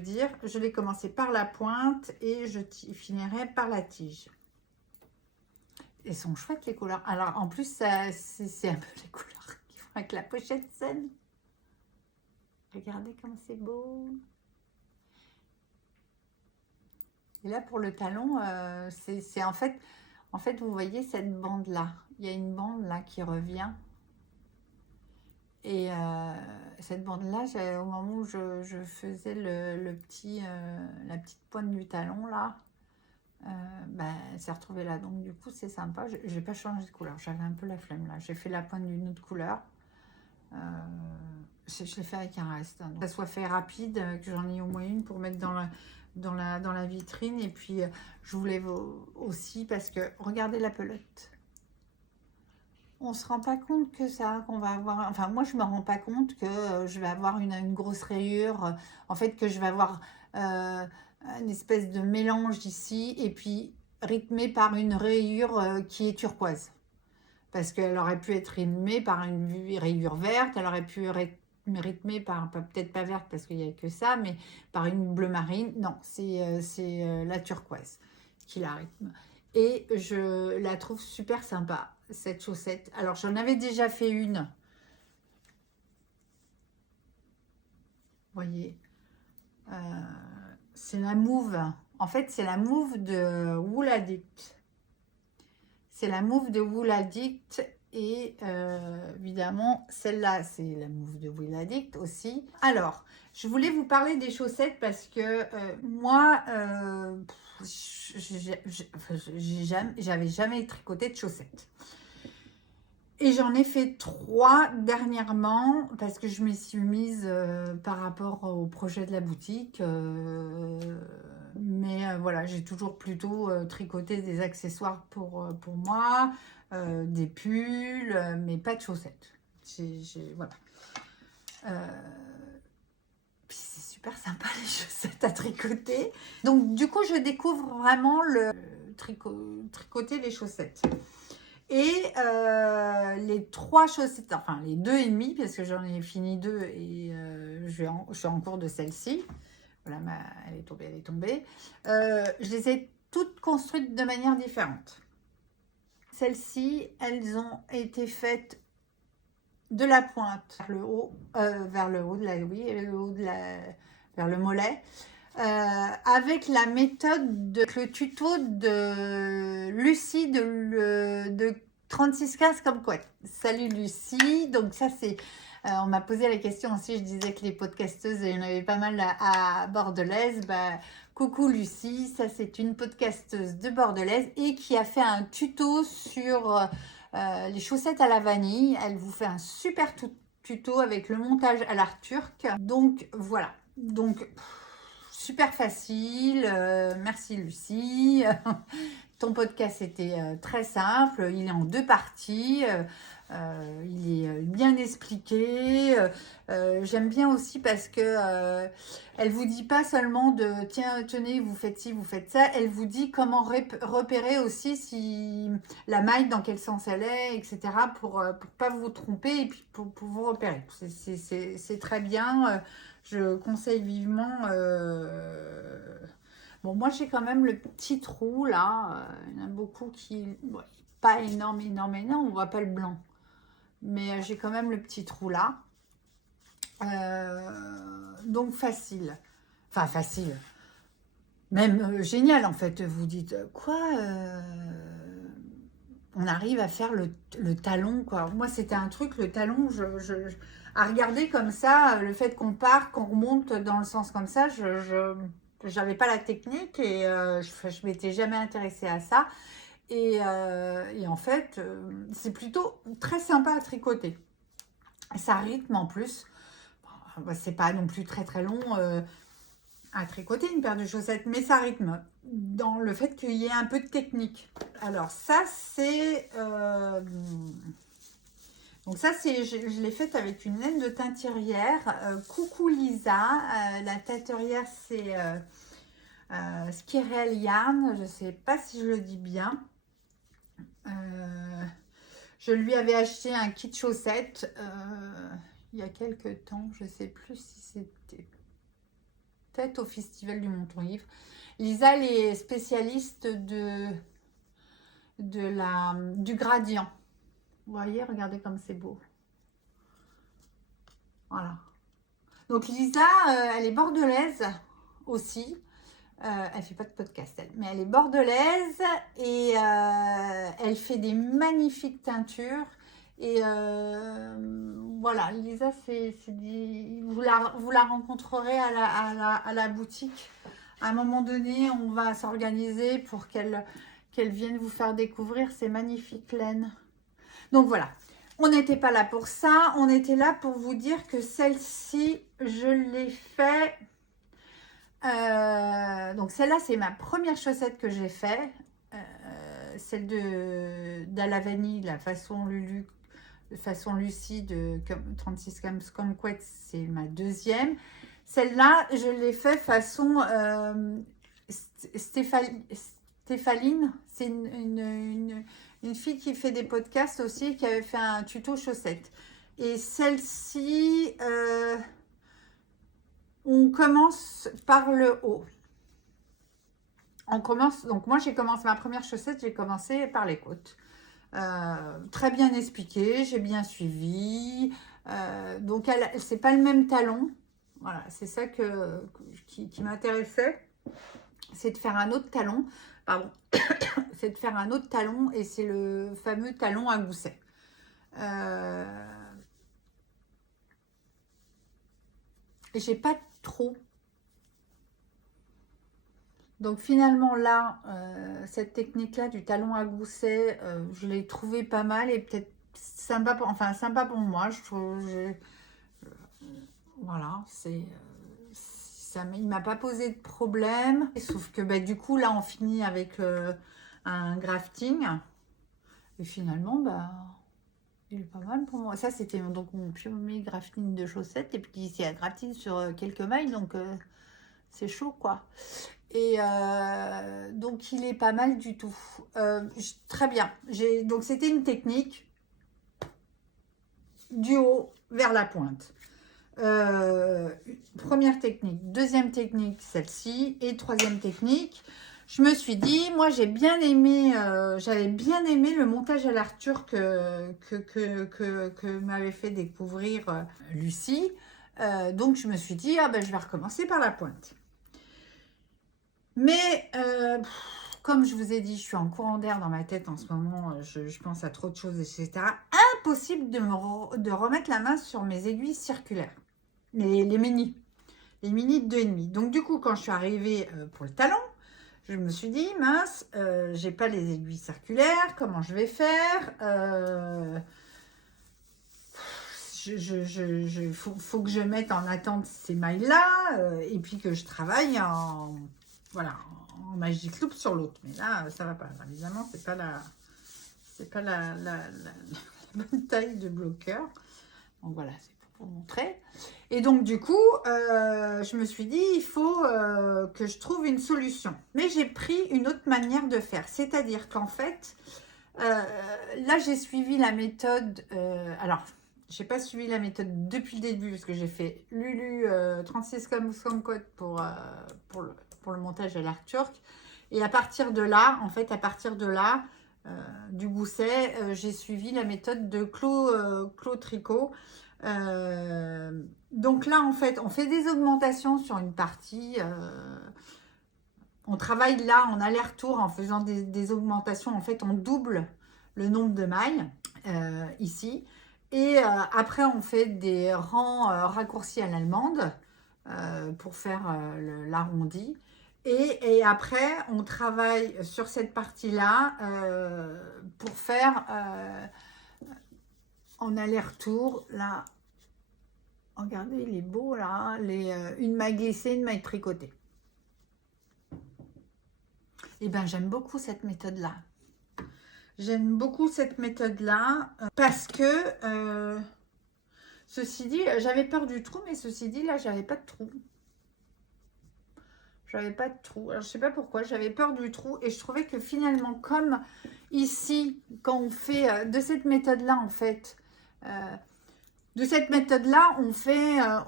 dire. Je l'ai commencé par la pointe et je finirai par la tige. Elles sont chouettes les couleurs. Alors en plus, c'est un peu les couleurs qui font avec la pochette Sun. Regardez comme c'est beau. Et là pour le talon, c'est en fait, vous voyez cette bande là. Il y a une bande là qui revient. Et cette bande là, au moment où je faisais la petite pointe du talon là, elle s'est retrouvée là. Donc du coup c'est sympa. Je n'ai pas changé de couleur. J'avais un peu la flemme là. J'ai fait la pointe d'une autre couleur. Je l'ai fait avec un reste. Hein. Que ça soit fait rapide, que j'en ai au moins une pour mettre dans la vitrine. Et puis, je voulais aussi, parce que, regardez la pelote. On se rend pas compte que ça, qu'on va avoir... Enfin, moi, je me rends pas compte que je vais avoir une grosse rayure. En fait, que je vais avoir une espèce de mélange ici. Et puis, rythmé par une rayure qui est turquoise. Parce qu'elle aurait pu être rythmée par une rayure verte. Elle aurait pu être rythmée par, peut-être pas verte parce qu'il n'y a que ça, mais par une bleu marine. Non, c'est la turquoise qui la rythme. Et je la trouve super sympa, cette chaussette. Alors, j'en avais déjà fait une. Vous voyez, c'est la Move. En fait, c'est la Move de Wool Addict. C'est la Move de Wool Addict. Et évidemment, celle-là, c'est la Move de Wool Addict aussi. Alors, je voulais vous parler des chaussettes parce que moi, j'avais jamais tricoté de chaussettes. Et j'en ai fait 3 dernièrement parce que je m'y suis mise par rapport au projet de la boutique. Mais voilà, j'ai toujours plutôt tricoté des accessoires pour moi, des pulls, mais pas de chaussettes. Voilà. Puis c'est super sympa les chaussettes à tricoter. Donc du coup, je découvre vraiment le tricoter les chaussettes. Et les 3 chaussettes, enfin les 2 et demi, parce que j'en ai fini 2 et je suis en cours de celle-ci. Voilà, elle est tombée. Je les ai toutes construites de manière différente. Celles-ci, elles ont été faites de la pointe vers le haut, vers le mollet. Avec la méthode le tuto de Lucie de 3615 comme quoi. Salut Lucie, donc ça c'est, on m'a posé la question aussi, je disais que les podcasteuses, il y en avait pas mal à Bordelaise, coucou Lucie, ça c'est une podcasteuse de Bordelaise et qui a fait un tuto sur les chaussettes à la vanille. Elle vous fait un super tuto avec le montage à l'art turc, donc voilà, donc super facile, merci Lucie. Ton podcast était très simple, il est en 2 parties, il est bien expliqué. J'aime bien aussi parce que elle vous dit pas seulement de tiens, tenez, vous faites ci, vous faites ça, elle vous dit comment repérer aussi si la maille, dans quel sens elle est, etc. pour pas vous tromper et puis pour vous repérer. C'est très bien. Je conseille vivement. Bon, moi, j'ai quand même le petit trou, là. Il y en a beaucoup qui... Ouais, pas énorme, on voit pas le blanc. Mais j'ai quand même le petit trou, là. Donc, facile. Enfin, facile. Même génial, en fait. Vous dites, quoi on arrive à faire le talon, quoi. Moi, c'était un truc, le talon, à regarder comme ça, le fait qu'on part, qu'on remonte dans le sens comme ça, j'avais pas la technique et je m'étais jamais intéressée à ça. Et en fait, c'est plutôt très sympa à tricoter. Ça rythme en plus. C'est pas non plus très très long à tricoter une paire de chaussettes, mais ça rythme dans le fait qu'il y ait un peu de technique. Alors ça, c'est... donc ça, je l'ai faite avec une laine de teinturière. Coucou Lisa. La teinturière, c'est Skirel Yarn. Je ne sais pas si je le dis bien. Je lui avais acheté un kit chaussettes il y a quelques temps. Je ne sais plus si c'était peut-être au Festival du Monton-Ivre. Lisa, elle est spécialiste du gradient. Vous voyez, regardez comme c'est beau. Voilà. Donc Lisa, elle est bordelaise aussi. Elle fait pas de podcast, elle, mais elle est bordelaise et elle fait des magnifiques teintures. Et voilà, Lisa, vous la rencontrerez à la boutique. À un moment donné, on va s'organiser pour qu'elle vienne vous faire découvrir ces magnifiques laines. Donc voilà, on n'était pas là pour ça. On était là pour vous dire que celle-ci, je l'ai fait Donc celle-là, c'est ma première chaussette que j'ai fait. Celle d'Ala Vanille, la façon Lulu, façon Lucie de 36 Kumquat, c'est ma deuxième. Celle-là, je l'ai fait façon Stéphaline. C'est une fille qui fait des podcasts aussi, qui avait fait un tuto chaussettes. Et celle-ci, on commence par le haut. On commence, donc moi j'ai commencé ma première chaussette, j'ai commencé par les côtes. Très bien expliqué, j'ai bien suivi. Donc c'est pas le même talon. Voilà, c'est ça qui m'intéressait. C'est de faire un autre talon. Pardon. C'est de faire un autre talon et c'est le fameux talon à gousset. J'ai pas de trou. Donc finalement là, cette technique-là du talon à gousset, je l'ai trouvé pas mal et peut-être sympa sympa pour moi. Je trouve, voilà, il m'a pas posé de problème. Sauf que bah, du coup là, on finit avec un grafting et finalement, bah, il est pas mal pour moi. Ça, c'était donc mon premier grafting de chaussettes et puis c'est un grafting sur quelques mailles, donc c'est chaud quoi. Et donc il est pas mal du tout. Très bien. Donc c'était une technique du haut vers la pointe. Première technique, deuxième technique, celle-ci, et troisième technique. Je me suis dit, moi j'ai bien aimé, j'avais bien aimé le montage à l'arture que m'avait fait découvrir Lucie. Donc je me suis dit, ah ben je vais recommencer par la pointe. Mais comme je vous ai dit, je suis en courant d'air dans ma tête en ce moment, je pense à trop de choses, etc. Impossible de remettre la main sur mes aiguilles circulaires, les mini de 2,5. Donc du coup, quand je suis arrivée pour le talon, je me suis dit, mince, j'ai pas les aiguilles circulaires, comment je vais faire faut que je mette en attente ces mailles-là et puis que je travaille en Magic Loop sur l'autre. Mais là, ça va pas. Évidemment, c'est pas la bonne taille de bloqueur. Donc voilà, c'est pour montrer. Et donc du coup, je me suis dit, il faut que je trouve une solution. Mais j'ai pris une autre manière de faire. C'est-à-dire qu'en fait, là, j'ai suivi la méthode... alors, je n'ai pas suivi la méthode depuis le début parce que j'ai fait Lulu 36 Kumquat pour le montage à l'arc turc. Et à partir de là, du gousset, j'ai suivi la méthode de Clos Tricot. Donc là, en fait, on fait des augmentations sur une partie. On travaille là en aller-retour en faisant des augmentations. En fait, on double le nombre de mailles ici. Et après, on fait des rangs raccourcis à l'allemande pour faire l'arrondi. Et après, on travaille sur cette partie-là pour faire en aller-retour. Là, regardez, il est beau là. Une maille glissée, une maille tricotée. Et bien, j'aime beaucoup cette méthode-là. J'aime beaucoup cette méthode-là parce que, ceci dit, j'avais peur du trou, mais ceci dit, là, j'avais pas de trou. J'avais pas de trou. Alors, je sais pas pourquoi, j'avais peur du trou et je trouvais que finalement, comme ici, quand on fait de cette méthode-là, en fait,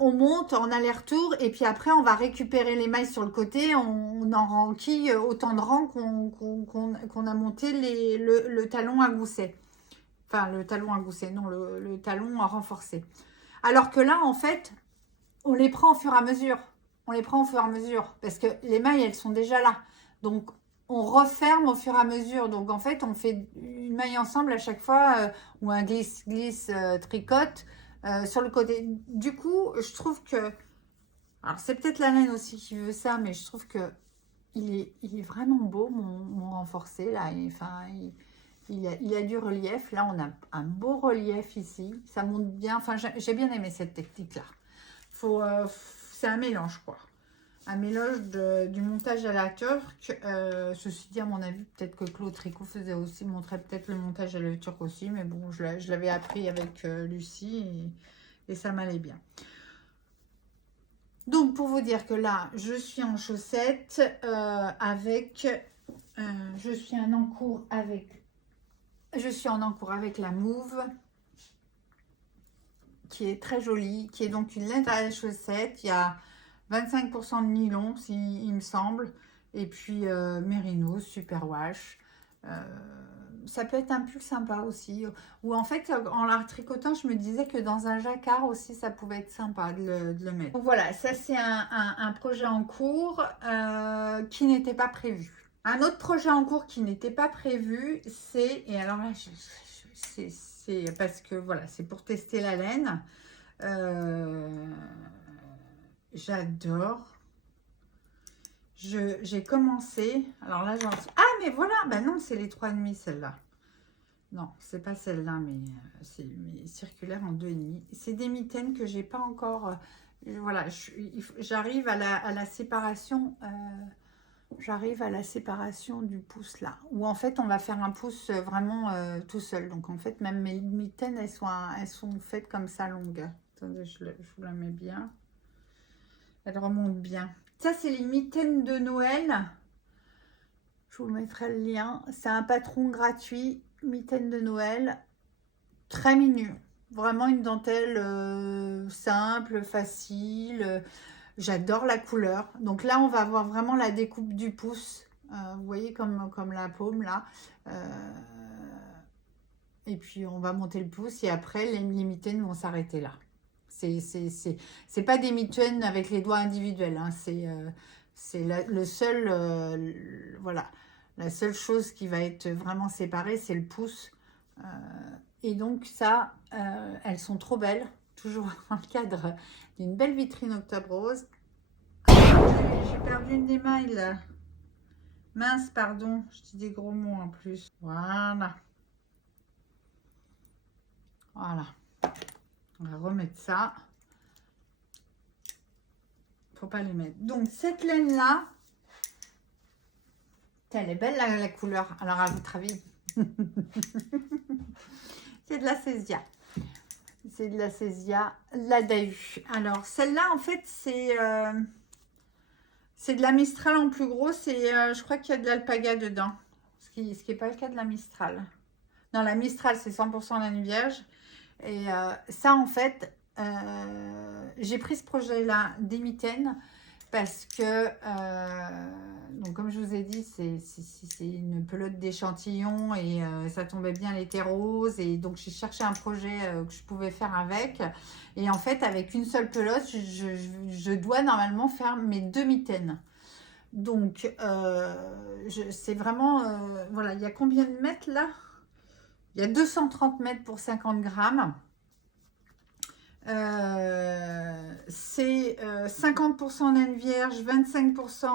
on monte en aller-retour et puis après, on va récupérer les mailles sur le côté. On en renquille autant de rangs qu'on a monté le talon à gousset. Enfin, le talon à gousset, non, le talon à renforcer. Alors que là, en fait, on les prend au fur et à mesure. Parce que les mailles, elles sont déjà là. Donc, on referme au fur et à mesure. Donc, en fait, on fait une maille ensemble à chaque fois ou un glisse tricote sur le côté. Du coup, je trouve que... Alors, c'est peut-être la laine aussi qui veut ça, mais je trouve que il est vraiment beau, mon renforcé. Là. Il a du relief. Là, on a un beau relief ici. Ça monte bien. Enfin, j'ai bien aimé cette technique-là. C'est un mélange, quoi. un mélange du montage à la turque. Ceci dit, à mon avis, peut-être que Claude Tricot montrait peut-être le montage à la turque aussi. Mais bon, je l'avais appris avec Lucie et ça m'allait bien. Donc, pour vous dire que là, je suis en chaussettes je suis en encours avec la Move, qui est très jolie, qui est donc une laine à la chaussette. Il y a 25% de nylon, il me semble. Et puis, Mérino, Superwash. Ça peut être un pull sympa aussi. Ou en fait, en la tricotant, je me disais que dans un jacquard aussi, ça pouvait être sympa de le mettre. Donc voilà, ça c'est un projet en cours qui n'était pas prévu. Un autre projet en cours qui n'était pas prévu, c'est... Et alors là, c'est parce que voilà, c'est pour tester la laine. J'adore. J'ai commencé. Alors là, ah, mais voilà. Ben non, c'est les 3,5 celle-là. Non, c'est pas celle-là, mais c'est circulaire en 2,5. C'est des mitaines que j'ai pas encore. Voilà, j'arrive à la séparation. J'arrive à la séparation du pouce là. Où en fait, on va faire un pouce vraiment tout seul. Donc en fait, même mes mitaines, elles sont faites comme ça longues. Attendez, je vous la mets bien. Elle remonte bien. Ça, c'est les mitaines de Noël. Je vous mettrai le lien. C'est un patron gratuit, mitaines de Noël. Très mignon. Vraiment une dentelle simple, facile. J'adore la couleur. Donc là, on va avoir vraiment la découpe du pouce. Vous voyez, comme la paume là. Et puis, on va monter le pouce. Et après, les mitaines vont s'arrêter là. C'est pas des mitaines avec les doigts individuels. Hein. C'est le seul... voilà. La seule chose qui va être vraiment séparée, c'est le pouce. Et donc ça, elles sont trop belles. Toujours dans le cadre d'une belle vitrine Octobre Rose. J'ai perdu une des mailles là. Mince, pardon. Je dis des gros mots en plus. Voilà. Voilà. On va remettre ça. Faut pas les mettre. Donc cette laine là, elle est belle la couleur. Alors à votre avis, c'est de la Césia. C'est de la Césia, la Dahu. Alors celle-là en fait c'est de la Mistral en plus gros. Je crois qu'il y a de l'alpaga dedans. Ce qui n'est pas le cas de la Mistral. Non, la Mistral c'est 100% laine vierge. Et ça en fait, j'ai pris ce projet-là des mitaines parce que, donc comme je vous ai dit, c'est une pelote d'échantillons et ça tombait bien l'été rose. Et donc j'ai cherché un projet que je pouvais faire avec. Et en fait, avec une seule pelote, je dois normalement faire mes 2 mitaines. Donc, c'est vraiment, voilà, il y a combien de mètres là? Il y a 230 mètres pour 50 grammes. C'est 50% laine vierge, 25%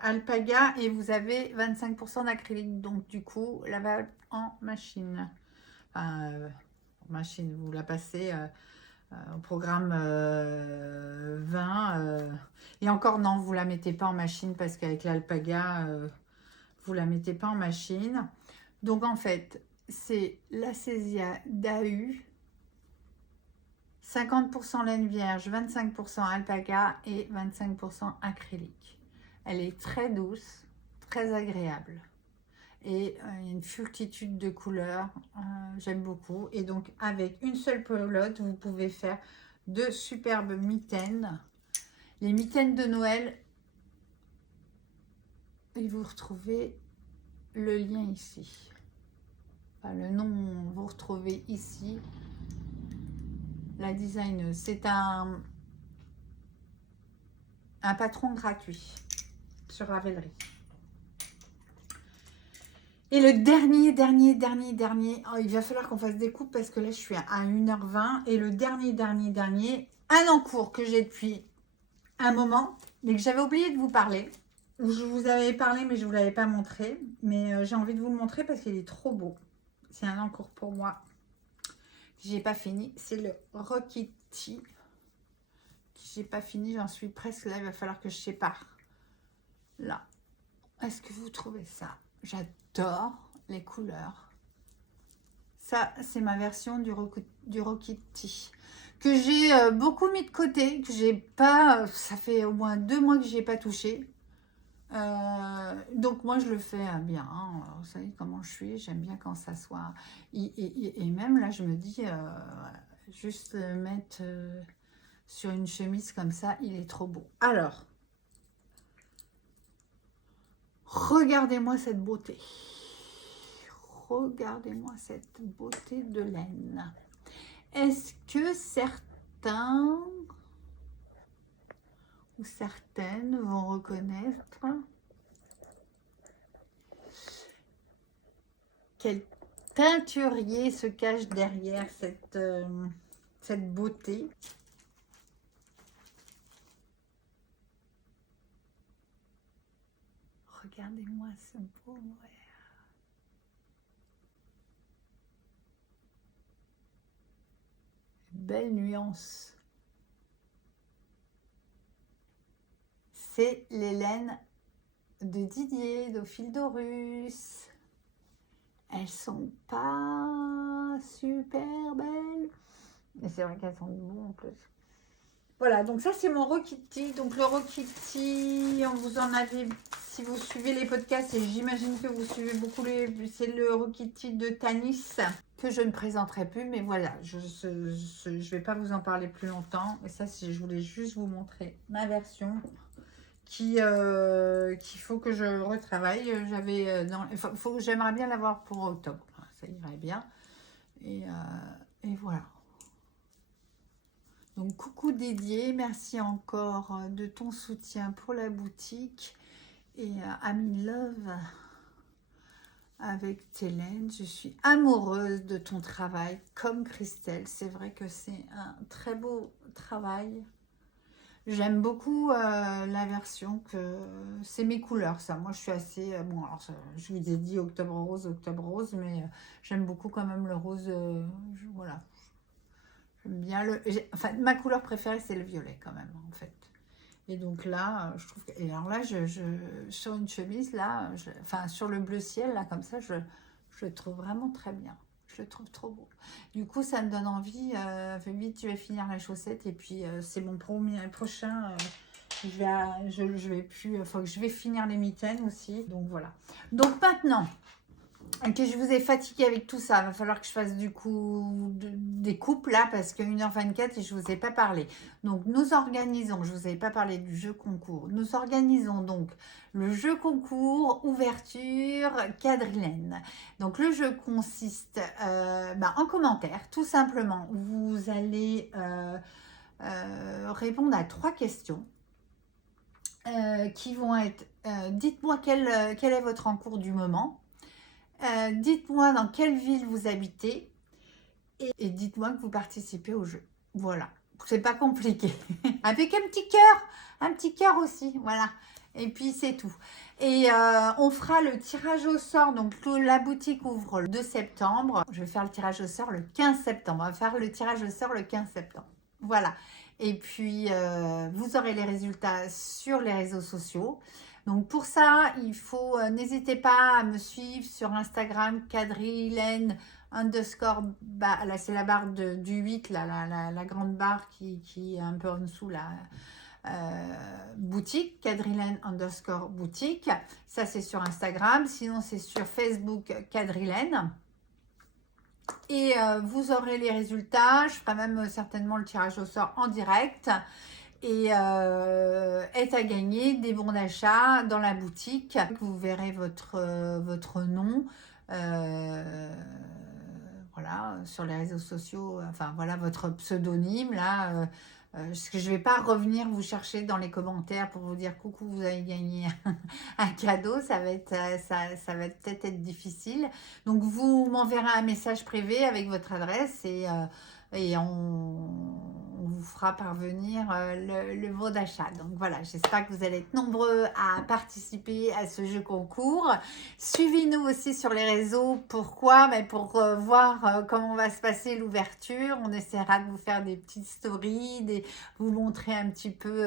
alpaga et vous avez 25% d'acrylique. Donc du coup, lavable en machine. Machine, vous la passez au programme 20. Et encore non, vous la mettez pas en machine parce qu'avec l'alpaga, vous la mettez pas en machine. Donc en fait, c'est la Césia Dahu. 50% laine vierge, 25% alpaga et 25% acrylique. Elle est très douce, très agréable. Et il y a une multitude de couleurs, j'aime beaucoup. Et donc avec une seule pelote, vous pouvez faire de superbes mitaines. Les mitaines de Noël, et vous retrouvez le lien ici. Enfin, le nom, vous retrouvez ici. La designeuse, c'est un patron gratuit sur Ravelry. Et le dernier, oh, il va falloir qu'on fasse des coupes parce que là je suis à 1h20. Et le dernier, un en cours que j'ai depuis un moment, mais que j'avais oublié de vous parler. Je vous avais parlé mais je ne vous l'avais pas montré. Mais j'ai envie de vous le montrer parce qu'il est trop beau. C'est un en cours pour moi. J'ai pas fini, c'est le Rokiti j'ai pas fini, j'en suis presque là, il va falloir que je sépare. Là. Est-ce que vous trouvez ça? J'adore les couleurs. Ça, c'est ma version du Rokiti que j'ai beaucoup mis de côté, que j'ai pas, ça fait au moins 2 mois que j'y ai pas touché. Donc moi je le fais bien, hein. Vous savez comment je suis, j'aime bien quand ça soit, et même là je me dis, juste le mettre sur une chemise comme ça, il est trop beau. Alors, regardez-moi cette beauté. Regardez-moi cette beauté de laine. Est-ce que certains ou certaines vont reconnaître quel teinturier se cache derrière cette beauté? Regardez-moi ce beau vert. Belle nuance. C'est les laines de Didier, d'Ophildorus. Elles sont pas super belles, mais c'est vrai qu'elles sont bonnes en plus. Voilà, donc ça c'est mon Rokiti. Donc le Rokiti, on vous en avait, si vous suivez les podcasts, et j'imagine que vous suivez beaucoup c'est le Rokiti de Tanis, que je ne présenterai plus, mais voilà, je ne vais pas vous en parler plus longtemps. Et ça, je voulais juste vous montrer ma version qu'il faut que je retravaille. J'aimerais bien l'avoir pour octobre, ça irait bien. Et voilà. Donc coucou Didier, merci encore de ton soutien pour la boutique. Et I'm in love avec Hélène. Je suis amoureuse de ton travail comme Christelle. C'est vrai que c'est un très beau travail. J'aime beaucoup la version que c'est mes couleurs, ça. Moi, je suis assez bon. Alors, je vous ai dit octobre rose, mais j'aime beaucoup quand même le rose. Voilà, j'aime bien enfin, ma couleur préférée, c'est le violet quand même, en fait. Et donc là, je trouve que, et alors là, sur une chemise là, enfin sur le bleu ciel là, comme ça, je le trouve vraiment très bien. Je le trouve trop beau. Du coup, ça me donne envie. Vite, tu vas finir la chaussette. Et puis, c'est mon prochain. Faut que je vais finir les mitaines aussi. Donc, voilà. Donc, maintenant que je vous ai fatigué avec tout ça, il va falloir que je fasse du coup des coupes là. Parce que 1h24 et je ne vous ai pas parlé. Donc, nous organisons. Je ne vous avais pas parlé du jeu concours. Nous organisons donc le jeu concours ouverture quadrilène. Donc le jeu consiste en commentaire, tout simplement. Vous allez répondre à 3 questions qui vont être dites-moi quel est votre encours du moment, dites-moi dans quelle ville vous habitez et dites-moi que vous participez au jeu. Voilà, c'est pas compliqué. Avec un petit cœur aussi, voilà. Et puis c'est tout. Et on fera le tirage au sort. Donc la boutique ouvre le 2 septembre. Je vais faire le tirage au sort le 15 septembre. On va faire le tirage au sort le 15 septembre. Voilà. Et puis vous aurez les résultats sur les réseaux sociaux. Donc pour ça, il faut, n'hésitez pas à me suivre sur Instagram, quadrilène _ là c'est la barre du 8, là, la grande barre qui est un peu en dessous là. Boutique, quadrilène _ boutique, ça c'est sur Instagram, sinon c'est sur Facebook quadrilène. Et vous aurez les résultats, je ferai même certainement le tirage au sort en direct. Et est à gagner des bons d'achat dans la boutique. Vous verrez votre nom voilà, sur les réseaux sociaux, enfin voilà votre pseudonyme là. Parce que je ne vais pas revenir vous chercher dans les commentaires pour vous dire coucou, vous avez gagné un cadeau, ça va peut-être être difficile. Donc vous m'enverrez un message privé avec votre adresse et et on vous fera parvenir le bon d'achat. Donc voilà, j'espère que vous allez être nombreux à participer à ce jeu concours. Suivez-nous aussi sur les réseaux. Pourquoi? Mais pour voir comment va se passer l'ouverture. On essaiera de vous faire des petites stories, vous montrer un petit peu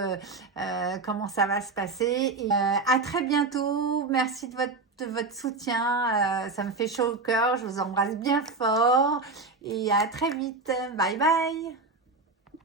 comment ça va se passer. Et à très bientôt. Merci de votre soutien. Ça me fait chaud au cœur. Je vous embrasse bien fort et à très vite. Bye bye.